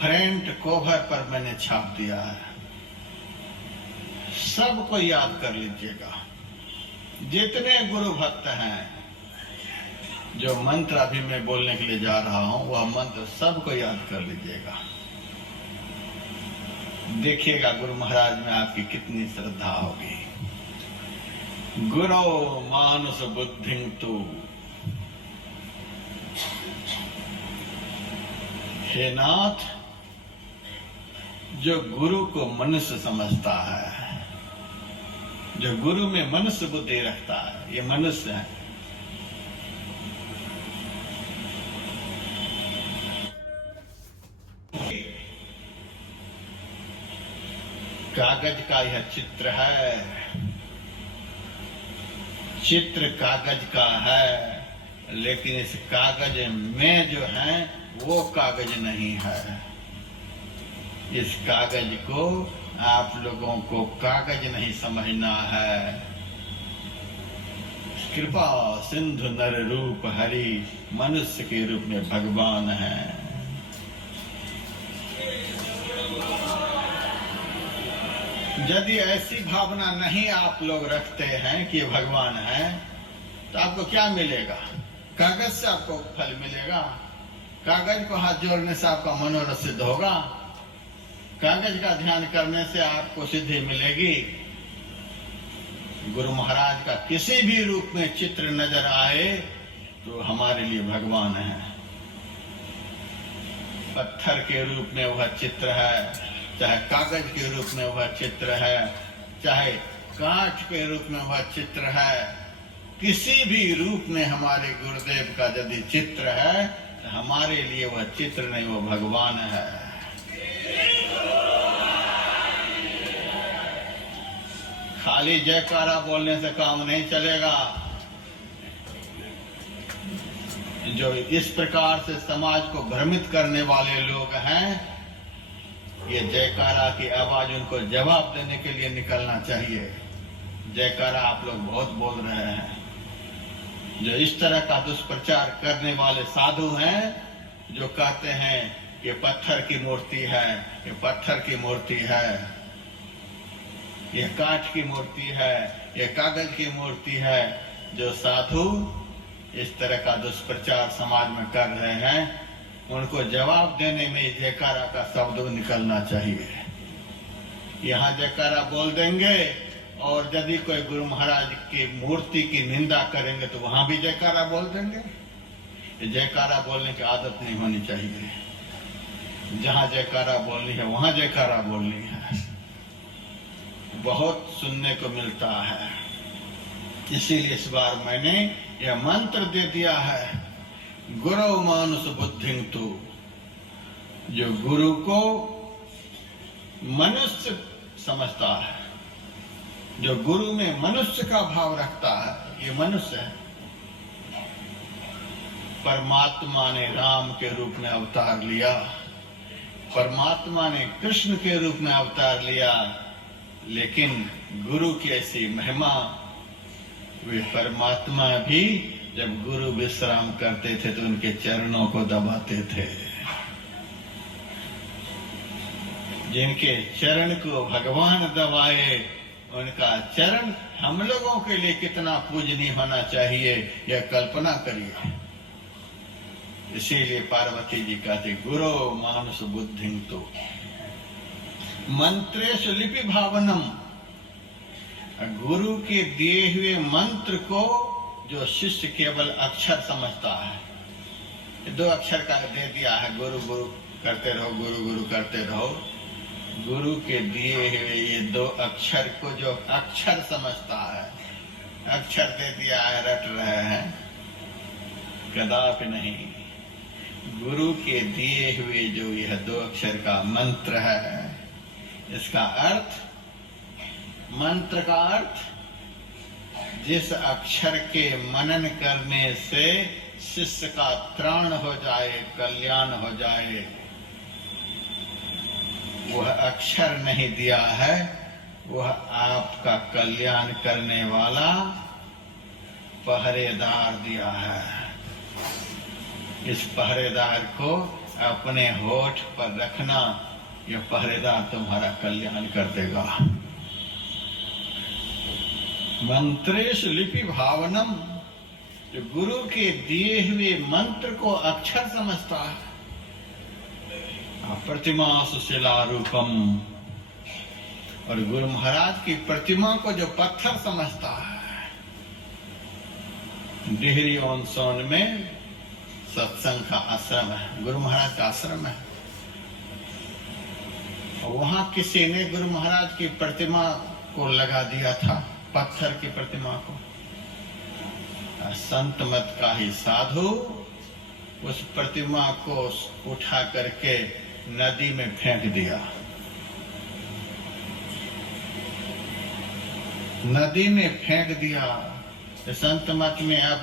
फ्रंट कवर पर मैंने छाप दिया है। सबको याद कर लीजिएगा। जितने गुरु भक्त हैं, जो मंत्र अभी मैं बोलने के लिए जा रहा हूं, वह मंत्र सबको याद कर लीजिएगा। देखिएगा गुरु महाराज में आपकी कितनी श्रद्धा होगी। गुरो मानुष बुद्धि तु, हे नाथ, जो गुरु को मनुष्य समझता है, जो गुरु में मनुष्य बुद्धि रखता है, ये मनुष्य है। कागज का यह चित्र है, चित्र कागज का है, लेकिन इस कागज में जो है वो कागज नहीं है। इस कागज को आप लोगों को कागज नहीं समझना है। कृपा सिंधु नर रूप हरि, मनुष्य के रूप में भगवान है। यदि ऐसी भावना नहीं आप लोग रखते हैं कि भगवान है, तो आपको क्या मिलेगा? कागज से आपको फल मिलेगा। कागज को हाथ जोड़ने से आपका मनोरथ सिद्ध होगा। कागज का ध्यान करने से आपको सिद्धि मिलेगी। गुरु महाराज का किसी भी रूप में चित्र नजर आए तो हमारे लिए भगवान है। पत्थर के रूप में वह चित्र है, चाहे कागज के रूप में वह चित्र है, चाहे कांच के रूप में वह चित्र है। किसी भी रूप में हमारे गुरुदेव का यदि चित्र है, तो हमारे लिए वह चित्र नहीं, वो भगवान है। खाली जयकारा बोलने से काम नहीं चलेगा। जो इस प्रकार से समाज को भ्रमित करने वाले लोग हैं, ये जयकारा की आवाज उनको जवाब देने के लिए निकलना चाहिए। जयकारा आप लोग बहुत बोल रहे हैं। जो इस तरह का दुष्प्रचार करने वाले साधु हैं, जो कहते हैं ये पत्थर की मूर्ति है, ये पत्थर की मूर्ति है, यह काठ की मूर्ति है, यह कागज की मूर्ति है। जो साधु इस तरह का दुष्प्रचार समाज में कर रहे हैं, उनको जवाब देने में जयकारा का शब्द निकलना चाहिए। यहाँ जयकारा बोल देंगे, और यदि कोई गुरु महाराज की मूर्ति की निंदा करेंगे तो वहां भी जयकारा बोल देंगे। ये जयकारा बोलने की आदत नहीं होनी चाहिए। जहां जयकारा बोलनी है वहां जयकारा बोलनी है। बहुत सुनने को मिलता है, इसीलिए इस बार मैंने यह मंत्र दे दिया है, गुरु मानुष बुद्धिं तु। जो गुरु को मनुष्य समझता है, जो गुरु में मनुष्य का भाव रखता है, ये मनुष्य है। परमात्मा ने राम के रूप में अवतार लिया, परमात्मा ने कृष्ण के रूप में अवतार लिया, लेकिन गुरु की ऐसी महिमा, वे परमात्मा भी जब गुरु विश्राम करते थे तो उनके चरणों को दबाते थे। जिनके चरण को भगवान दबाए, उनका चरण हम लोगों के लिए कितना पूजनीय होना चाहिए, यह कल्पना करिए। इसीलिए पार्वती जी कहते गुरु मानुष बुद्धिं तु मंत्रेषु लिपि भावनम। गुरु के दिए हुए मंत्र को जो शिष्य केवल अक्षर समझता है, 2 अक्षर का दे दिया है, गुरु गुरु करते रहो, गुरु गुरु करते रहो। गुरु के दिए हुए ये 2 अक्षर को जो अक्षर समझता है, अक्षर दे दिया है, रट रहे हैं, कदापि नहीं। गुरु के दिए हुए जो यह 2 अक्षर का मंत्र है, इसका अर्थ, मंत्र का अर्थ, जिस अक्षर के मनन करने से शिष्य का त्राण हो जाए, कल्याण हो जाए, वह अक्षर नहीं दिया है, वह आपका कल्याण करने वाला पहरेदार दिया है। इस पहरेदार को अपने होठ पर रखना, यह पहरेदार तुम्हारा कल्याण कर देगा। मंत्रेषु लिपि भावनम, जो गुरु के दिए हुए मंत्र को अक्षर समझता है। प्रतिमा सुशिला रूपम, और गुरु महाराज की प्रतिमा को जो पत्थर समझता है। डिहरी ऑन सोन में सत्संग का आश्रम है, गुरु महाराज का आश्रम है। वहां किसी ने गुरु महाराज की प्रतिमा को लगा दिया था, पत्थर की प्रतिमा को। संत मत का ही साधु उस प्रतिमा को उठा करके नदी में फेंक दिया। नदी में फेंक दिया। संत मत में अब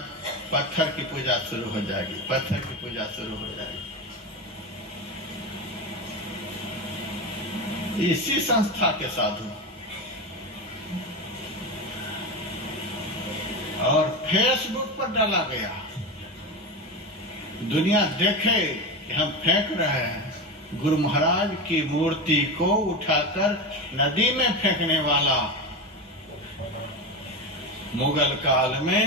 पत्थर की पूजा शुरू हो जाएगी, पत्थर की पूजा शुरू हो जाएगी। इसी संस्था के साधु, और फेसबुक पर डाला गया, दुनिया देखे कि हम फेंक रहे हैं। गुरु महाराज की मूर्ति को उठाकर नदी में फेंकने वाला, मुगल काल में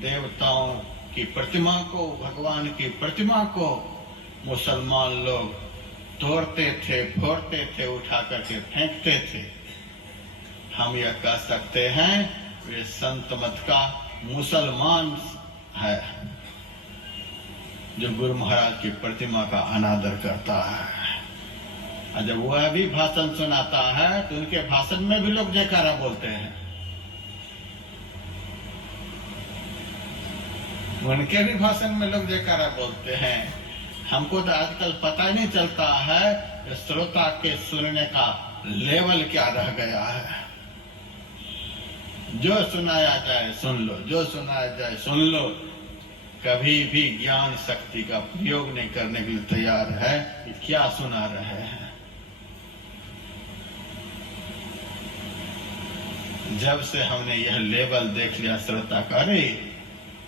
देवताओं की प्रतिमा को, भगवान की प्रतिमा को मुसलमान लोग तोड़ते थे, फोड़ते थे, उठा करके फेंकते थे। हम यह कह सकते हैं वे संत मत का मुसलमान है, जो गुरु महाराज की प्रतिमा का अनादर करता है। और जब वह भी भाषण सुनाता है तो उनके भाषण में भी लोग जयकारा बोलते हैं, उनके भी भाषण में लोग जयकारा बोलते हैं। हमको तो आजकल पता ही नहीं चलता है श्रोता के सुनने का लेवल क्या रह गया है। जो सुनाया जाए सुन लो, जो सुनाया जाए सुन लो, कभी भी ज्ञान शक्ति का प्रयोग नहीं करने के लिए तैयार है कि क्या सुना रहे हैं। जब से हमने यह लेवल देख लिया श्रोता का, अरे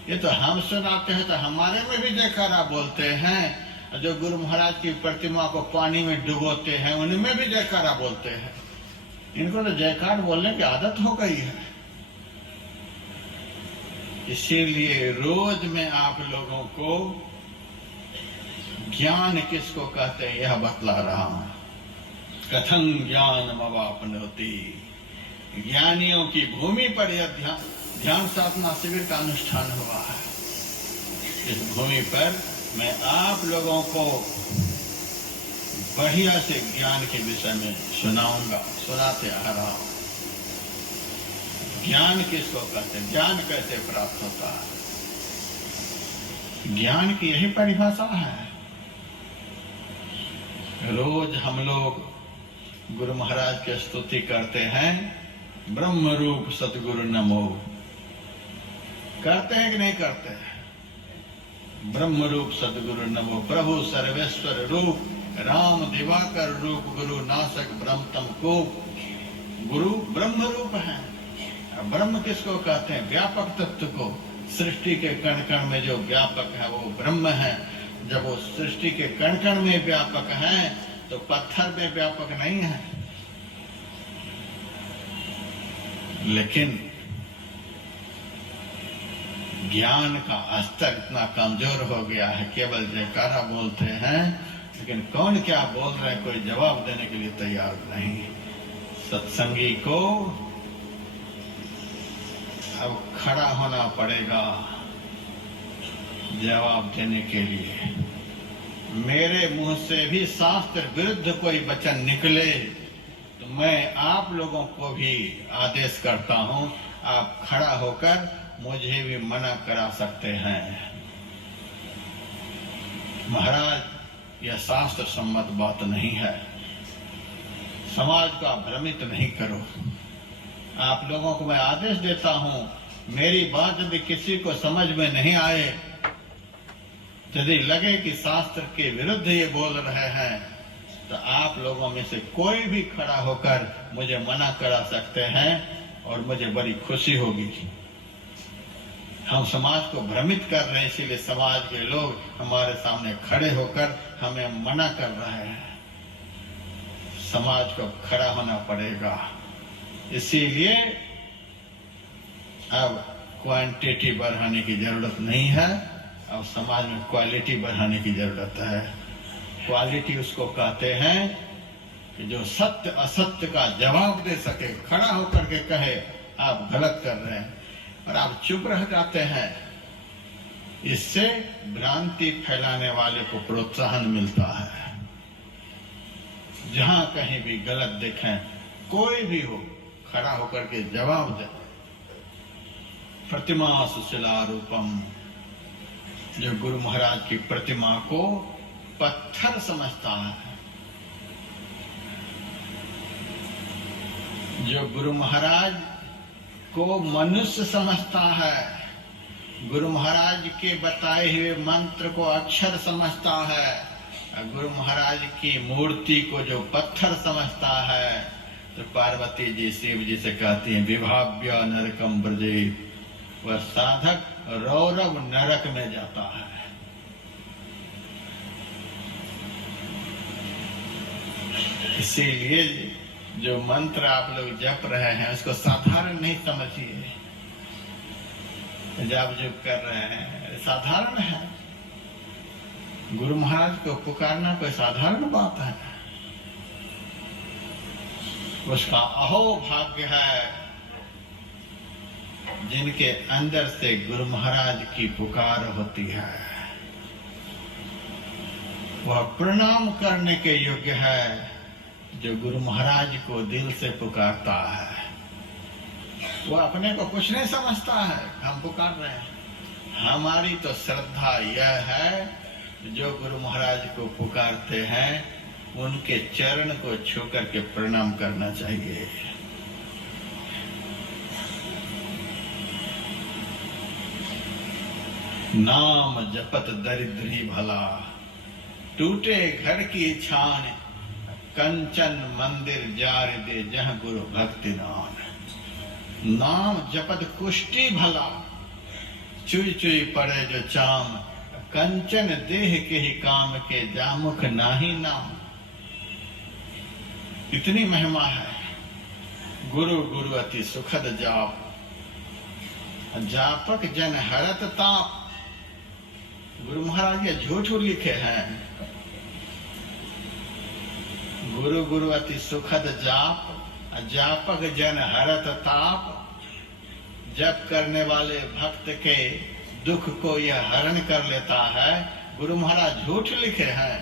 ये तो हम सुनाते हैं तो हमारे में भी जयकारा बोलते हैं, जो गुरु महाराज की प्रतिमा को पानी में डुबोते हैं उनमें भी जयकारा बोलते हैं। इनको तो जयकार बोलने की आदत हो गई है। इसीलिए रोज मैं आप लोगों को ज्ञान किसको कहते हैं यह बतला रहा हूं। कथं ज्ञानम अवाप्नोति, ज्ञानियों की भूमि पर यह ध्यान साधना शिविर का अनुष्ठान हुआ है। इस भूमि पर मैं आप लोगों को बढ़िया से ज्ञान के विषय में सुनाते आ रहा हूं। ज्ञान किसको कहते हैं, ज्ञान कैसे प्राप्त होता है, ज्ञान की यही परिभाषा है। रोज हम लोग गुरु महाराज की स्तुति करते हैं, ब्रह्म रूप सतगुरु नमो, करते हैं कि नहीं करते हैं? ब्रह्म रूप सतगुरु नमो, प्रभु सर्वेश्वर रूप, राम दिवाकर रूप, गुरु नासक ब्रह्म तम को। गुरु ब्रह्म रूप है। ब्रह्म किसको कहते हैं? व्यापक तत्व को। सृष्टि के कण कण में जो व्यापक है वो ब्रह्म है। जब वो सृष्टि के कण कण में व्यापक है तो पत्थर में व्यापक नहीं है। लेकिन ज्ञान का स्तर इतना कमजोर हो गया है, केवल जयकारा बोलते हैं, लेकिन कौन क्या बोल रहे हैं कोई जवाब देने के लिए तैयार नहीं। सत्संगी को अब खड़ा होना पड़ेगा जवाब देने के लिए। मेरे मुंह से भी शास्त्र विरुद्ध कोई वचन निकले तो मैं आप लोगों को भी आदेश करता हूं, आप खड़ा होकर मुझे भी मना करा सकते हैं। महाराज यह शास्त्र सम्मत बात नहीं है, समाज को आप भ्रमित नहीं करो। आप लोगों को मैं आदेश देता हूं, मेरी बात यदि किसी को समझ में नहीं आए, यदि लगे कि शास्त्र के विरुद्ध ये बोल रहे हैं, तो आप लोगों में से कोई भी खड़ा होकर मुझे मना करा सकते हैं और मुझे बड़ी खुशी होगी। हम समाज को भ्रमित कर रहे हैं, इसीलिए समाज के लोग हमारे सामने खड़े होकर हमें मना कर रहे हैं। समाज को खड़ा होना पड़ेगा। इसीलिए अब क्वांटिटी बढ़ाने की जरूरत नहीं है, अब समाज में क्वालिटी बढ़ाने की जरूरत है। क्वालिटी उसको कहते हैं कि जो सत्य असत्य का जवाब दे सके, खड़ा होकर के कहे आप गलत कर रहे हैं और आप चुप रह जाते हैं। इससे भ्रांति फैलाने वाले को प्रोत्साहन मिलता है। जहां कहीं भी गलत देखें, कोई भी हो, खड़ा होकर के जवाब दे। प्रतिमा सुशिला रूपम, जो गुरु महाराज की प्रतिमा को पत्थर समझता है, जो गुरु महाराज को मनुष्य समझता है, गुरु महाराज के बताए हुए मंत्र को अक्षर समझता है, गुरु महाराज की मूर्ति को जो पत्थर समझता है, तो पार्वती जी शिव जी से कहती हैं विभाव्य नरकम ब्रजे, वह साधक रौरव नरक में जाता है। इसीलिए जो मंत्र आप लोग जप रहे हैं उसको साधारण नहीं समझिए। जब जो कर रहे हैं साधारण है, गुरु महाराज को पुकारना कोई साधारण बात है? उसका अहो भाग्य है जिनके अंदर से गुरु महाराज की पुकार होती है। वह प्रणाम करने के योग्य है जो गुरु महाराज को दिल से पुकारता है। वो अपने को कुछ नहीं समझता है, हम पुकार रहे हैं। हमारी तो श्रद्धा यह है जो गुरु महाराज को पुकारते हैं उनके चरण को छू करके प्रणाम करना चाहिए। नाम जपत दरिद्री भला, टूटे घर की छान, कंचन मंदिर जार दे जहाँ गुरु भक्ति नान। नाम जपत कुष्टी भला, चुई चुई पड़े जो चाम, कंचन देह के ही काम के जामुख नाही नाम। इतनी महिमा है। गुरु गुरु अति सुखद जाप, जापक जन हरत ताप। गुरु महाराज ये झूठ लिखे हैं। गुरु गुरु अति सुखद जाप, जापक जन हरत ताप। जप करने वाले भक्त के दुख को यह हरण कर लेता है। गुरु महाराज झूठ लिखे हैं।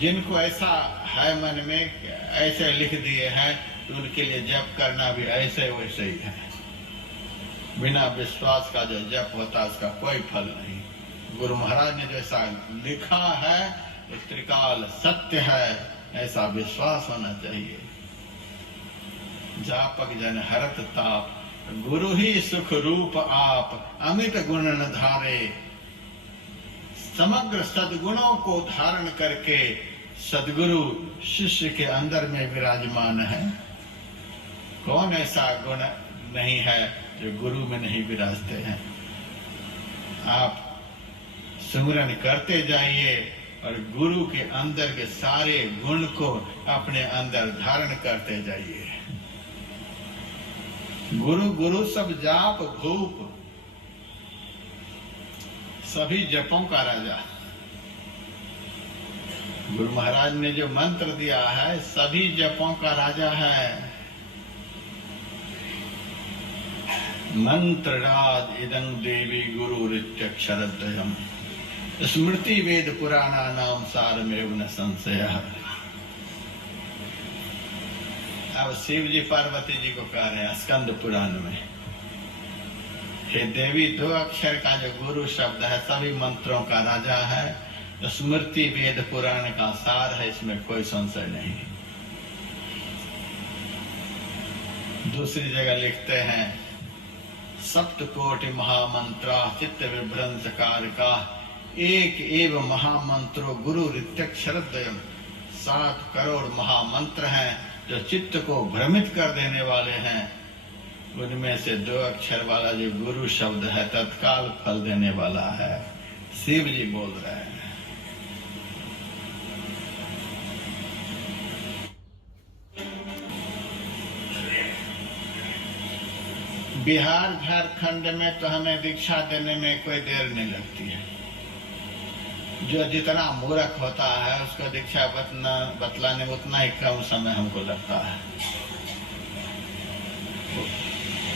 जिनको ऐसा है मन में, ऐसे लिख दिए हैं, तो उनके लिए जप करना भी ऐसे वैसे ही है। बिना विश्वास का जो जप होता है उसका कोई फल नहीं। गुरु महाराज ने जैसा लिखा है तो त्रिकाल सत्य है, ऐसा विश्वास होना चाहिए। जापक जन हरत ताप, गुरु ही सुख रूप आप। अमित गुण न धारे, समग्र सद्गुणों को धारण करके सद्गुरु शिष्य के अंदर में विराजमान है। कौन ऐसा गुण नहीं है जो गुरु में नहीं विराजते हैं। आप सुमिरन करते जाइए और गुरु के अंदर के सारे गुण को अपने अंदर धारण करते जाइए। गुरु गुरु सब जाप भूप, सभी जपों का राजा। गुरु महाराज ने जो मंत्र दिया है सभी जपों का राजा है। मंत्र राज इदं देवी गुरु रित्यक्षरद्वयम्, स्मृति वेद पुराणा नाम सारमेव न संशयः। अब शिव जी पार्वती जी को कह रहे हैं स्कंद पुराण में, हे देवी, 2 अक्षर का जो गुरु शब्द है सभी मंत्रों का राजा है, स्मृति वेद पुराण का सार है, इसमें कोई संशय नहीं। दूसरी जगह लिखते हैं सप्तकोटि महामंत्रा चित्त विभ्रंश कारका, एक एव महामंत्रो गुरु रित्यक्षरद्वयम्। 7 करोड़ महामंत्र हैं जो चित्त को भ्रमित कर देने वाले हैं। उनमें से 2 अक्षर वाला जो गुरु शब्द है तत्काल फल देने वाला है। शिव जी बोल रहे हैं। बिहार झारखंड में तो हमें दीक्षा देने में कोई देर नहीं लगती है। जो जितना मूर्ख होता है उसको दीक्षा बतलाने में उतना ही कम समय हमको लगता है।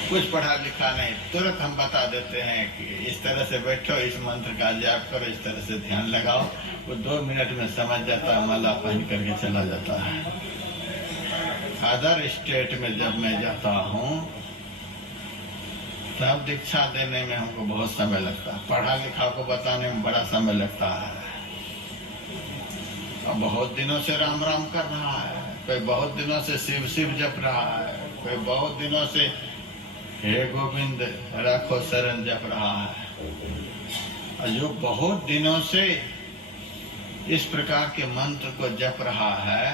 कुछ पढ़ा लिखा नहीं, तुरंत हम बता देते हैं कि इस तरह से बैठो, इस मंत्र का जाप करो, इस तरह से ध्यान लगाओ। वो 2 मिनट में समझ जाता है, माला पहन करके चला जाता है। अदर स्टेट में जब मैं जाता हूँ तब दीक्षा देने में हमको बहुत समय लगता है। पढ़ा लिखा को बताने में बड़ा समय लगता है। अब बहुत दिनों से राम राम कर रहा है, कोई बहुत दिनों से शिव शिव जप रहा है, कोई बहुत दिनों से हे गोविंद रखो शरण जप रहा है। और जो बहुत दिनों से इस प्रकार के मंत्र को जप रहा है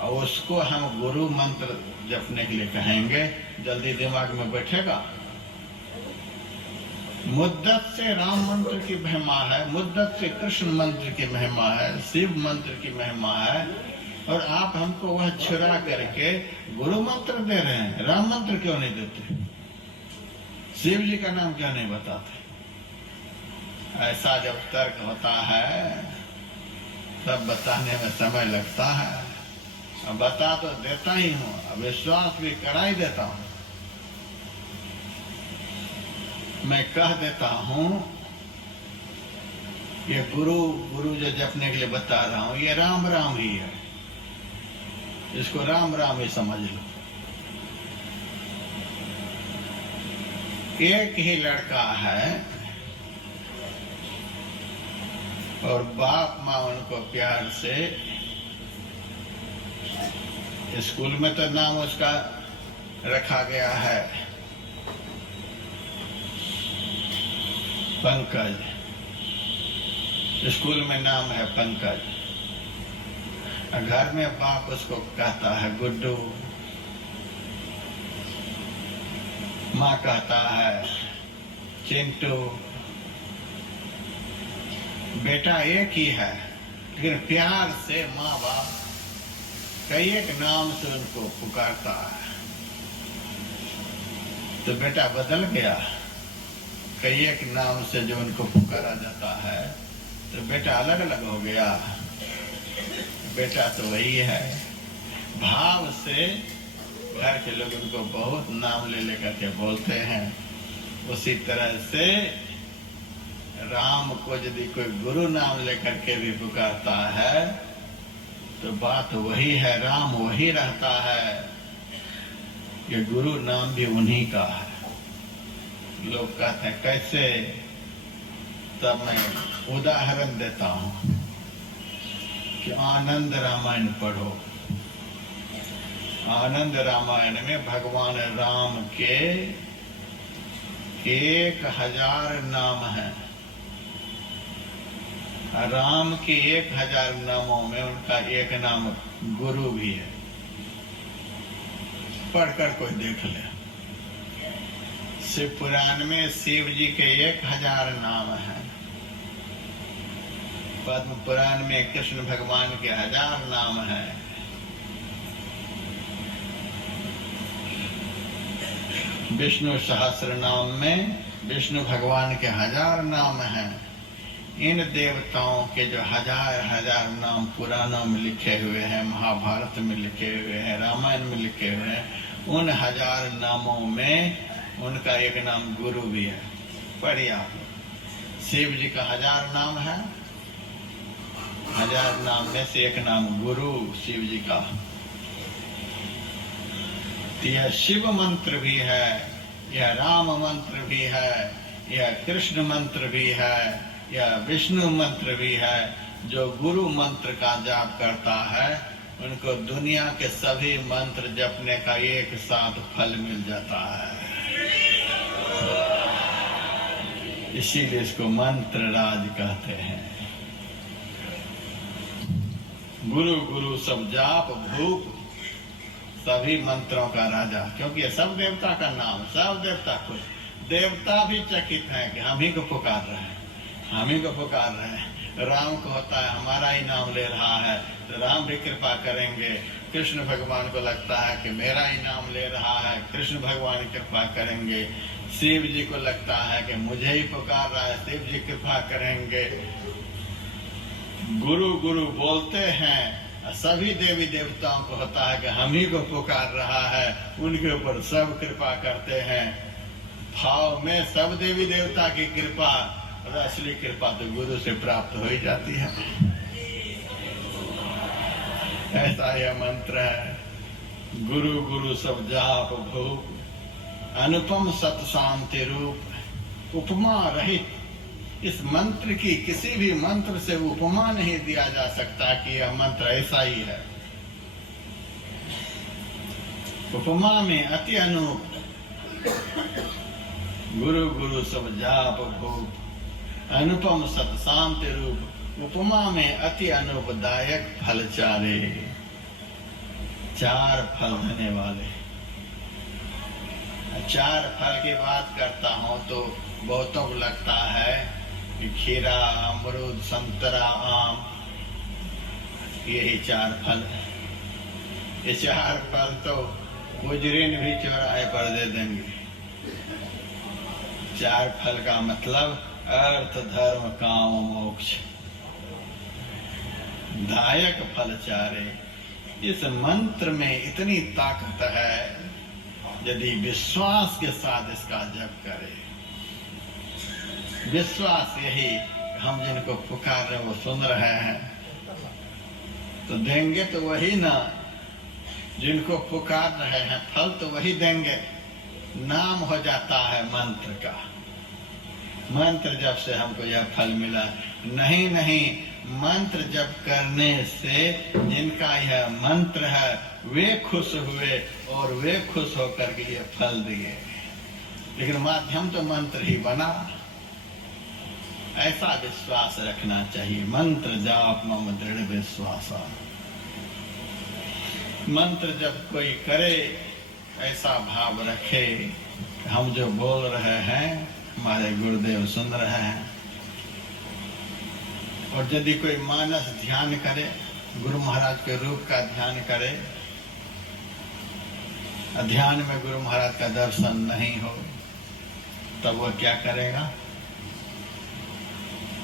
और उसको हम गुरु मंत्र जपने के लिए कहेंगे, जल्दी दिमाग में बैठेगा? मुद्दत से राम मंत्र की महिमा है, मुद्दत से कृष्ण मंत्र की महिमा है, शिव मंत्र की महिमा है, और आप हमको वह छुरा करके गुरु मंत्र दे रहे हैं। राम मंत्र क्यों नहीं देते? शिव जी का नाम क्यों नहीं बताते? ऐसा जब तर्क होता है तब बताने में समय लगता है। अब बता तो देता ही हूँ, अब विश्वास भी करा ही देता हूँ। मैं कह देता हूँ ये गुरु जो जपने के लिए बता रहा हूँ ये राम राम ही है, इसको राम राम ही समझ लो। एक ही लड़का है और बाप माँ उनको प्यार से, स्कूल में तो नाम उसका रखा गया है पंकज, स्कूल में नाम है पंकज। घर में बाप उसको कहता है गुड्डू, माँ कहता है चिंटू। बेटा एक ही है लेकिन प्यार से माँ बाप कई एक नाम से उनको पुकारता है, तो बेटा बदल गया। कई एक नाम से जो उनको पुकारा जाता है तो बेटा अलग अलग हो गया। बेटा तो वही है। भाव से घर के लोग उनको बहुत नाम ले लेकर के बोलते हैं। उसी तरह से राम को यदि कोई गुरु नाम लेकर के भी पुकारता है तो बात वही है, राम वही रहता है। ये गुरु नाम भी उन्हीं का है। लोग कहते हैं कैसे, तब मैं उदाहरण देता हूं कि आनंद रामायण पढ़ो। आनंद रामायण में भगवान राम के 1000 नाम हैं। राम के 1000 नामों में उनका एक नाम गुरु भी है। पढ़कर कोई देख ले। शिव पुराण में शिव जी के 1000 नाम हैं। पद्म पुराण में कृष्ण भगवान के 1000 नाम हैं। विष्णु सहस्र नाम में विष्णु भगवान के 1000 नाम हैं। इन देवताओं के जो 1000 नाम पुराणों में लिखे हुए हैं, महाभारत में लिखे हुए हैं, रामायण में लिखे हुए हैं, उन 1000 नामों में उनका एक नाम गुरु भी है। पढ़िए आप। शिव जी का 1000 नाम है। 1000 नाम में से एक नाम गुरु शिव जी का। यह शिव मंत्र भी है, यह राम मंत्र भी है, यह कृष्ण मंत्र भी है, यह विष्णु मंत्र भी है। जो गुरु मंत्र का जाप करता है उनको दुनिया के सभी मंत्र जपने का एक साथ फल मिल जाता है। इसीलिए इसको मंत्र राज कहते हैं। गुरु गुरु सब जाप भूप, सभी मंत्रों का राजा। क्योंकि ये सब देवता का नाम, सब देवता खुश। देवता भी चकित है कि हम ही को पुकार रहे हैं, हम ही को पुकार रहे हैं। राम को होता है हमारा ही नाम ले रहा है तो राम भी कृपा करेंगे। कृष्ण भगवान को लगता है कि मेरा ही नाम ले रहा है, कृष्ण भगवान कृपा करेंगे। शिव जी को लगता है कि मुझे ही पुकार रहा है, शिव जी कृपा करेंगे। गुरु गुरु बोलते हैं। सभी देवी देवताओं को होता है कि हम ही को पुकार रहा है, उनके ऊपर सब कृपा करते हैं। भाव में सब देवी देवता की कृपा, और असली कृपा तो गुरु से प्राप्त हो ही जाती है। ऐसा यह मंत्र है। गुरु गुरु सब जाप भूप, अनुपम सत शांति रूप, उपमा रहित। इस मंत्र की किसी भी मंत्र से उपमा नहीं दिया जा सकता कि यह मंत्र ऐसा ही है। उपमा में अति अनूप। गुरु गुरु सब जाप भूप, अनुपम सत शांति रूप, उपमा में अति अनूपदायक फल चारे। 4 फल देने वाले। 4 फल की बात करता हूं तो बहुतों को लगता है कि खीरा, अमरूद, संतरा, आम, यही 4 फल। ये 4 फल तो गुजरीन भी चौराहे पर दे देंगे। 4 फल का मतलब अर्थ धर्म काम मोक्ष, दायक फल चारे। इस मंत्र में इतनी ताकत है, यदि विश्वास के साथ इसका जप करें। विश्वास यही, हम जिनको पुकार रहे वो सुन रहे हैं, तो देंगे तो वही ना। जिनको पुकार रहे हैं फल तो वही देंगे। नाम हो जाता है मंत्र का। मंत्र जप से हमको यह फल मिला। नहीं नहीं, मंत्र जप करने से जिनका यह मंत्र है वे खुश हुए और वे खुश होकर के ये फल दिए। लेकिन माध्यम तो मंत्र ही बना। ऐसा विश्वास रखना चाहिए। मंत्र जाप मम दृढ़ विश्वास। मंत्र जब कोई करे ऐसा भाव रखे, हम जो बोल रहे हैं हमारे गुरुदेव सुन रहे हैं। और यदि कोई मानस ध्यान करे, गुरु महाराज के रूप का ध्यान करे, ध्यान में गुरु महाराज का दर्शन नहीं हो, तब वह क्या करेगा?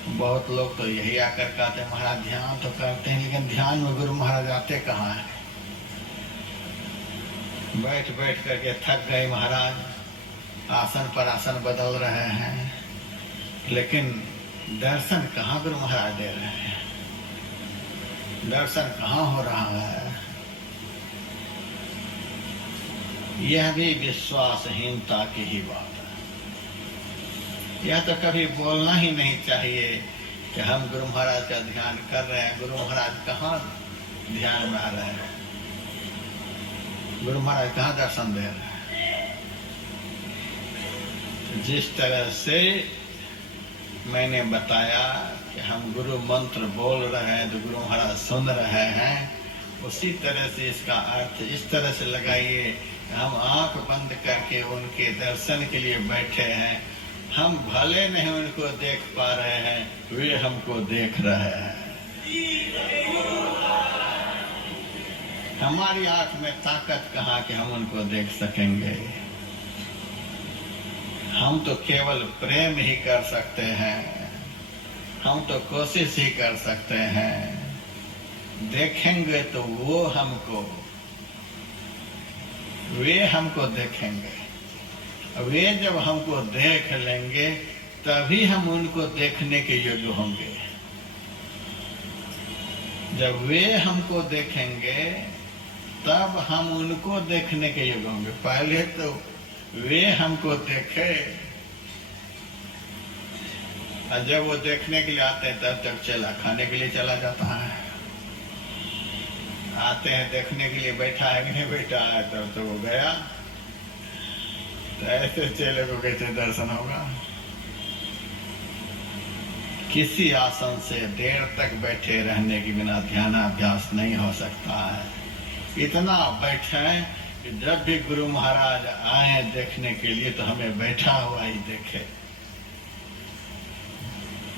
बहुत लोग तो यही आकर कहते हैं महाराज ध्यान तो करते हैं, लेकिन ध्यान में गुरु महाराज आते कहाँ हैं? बैठ बैठ करके थक गए महाराज, आसन पर आसन बदल रहे हैं, लेकिन दर्शन कहाँ गुरु महाराज दे रहे हैं? दर्शन कहाँ हो रहा है? यह भी विश्वासहीनता की ही बात है। यह तो कभी बोलना ही नहीं चाहिए कि हम गुरु महाराज का ध्यान कर रहे हैं। गुरु महाराज कहाँ ध्यान में आ रहे हैं? गुरु महाराज कहाँ दर्शन दे रहे हैं? जिस तरह से मैंने बताया कि हम गुरु मंत्र बोल रहे हैं तो गुरु महाराज सुन रहे हैं, उसी तरह से इसका अर्थ इस तरह से लगाइए, हम आंख बंद करके उनके दर्शन के लिए बैठे हैं। हम भले नहीं उनको देख पा रहे हैं, वे हमको देख रहे हैं। हमारी आंख में ताकत कहाँ कि हम उनको देख सकेंगे? हम तो केवल प्रेम ही कर सकते हैं, हम तो कोशिश ही कर सकते हैं। देखेंगे तो वो हमको, वे हमको देखेंगे। वे जब हमको देख लेंगे तभी हम उनको देखने के योग्य होंगे। जब वे हमको देखेंगे तब हम उनको देखने के योग्य होंगे। पहले तो वे हमको देखे, और जब वो देखने के लिए आते हैं तब तक चला खाने के लिए चला जाता है। आते हैं देखने के लिए, बैठा है कि नहीं बैठा है, तब तो वो गया। तो ऐसे चेले को कैसे दर्शन होगा? किसी आसन से देर तक बैठे रहने के बिना ध्यानाभ्यास नहीं हो सकता है। इतना बैठे कि जब भी गुरु महाराज आए देखने के लिए तो हमें बैठा हुआ ही देखे।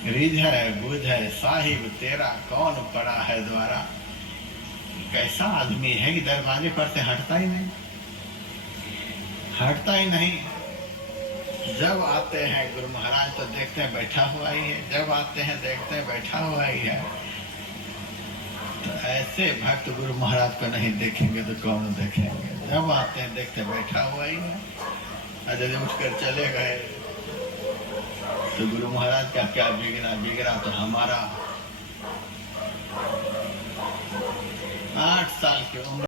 रिझ है बुझ है साहिब तेरा कौन पड़ा है द्वारा। कैसा आदमी है कि दरवाजे पर से हटता ही नहीं, हटता ही नहीं। जब आते हैं गुरु महाराज तो देखते हैं बैठा हुआ ही है, जब आते हैं देखते हैं बैठा हुआ ही है। तो ऐसे भक्त गुरु महाराज को नहीं देखेंगे तो कौन देखेंगे? जब आते हैं देखते हैं बैठा हुआ ही है, और जब उठकर चले गए तो गुरु महाराज का क्या बिगड़ा तो हमारा 8 साल की उम्र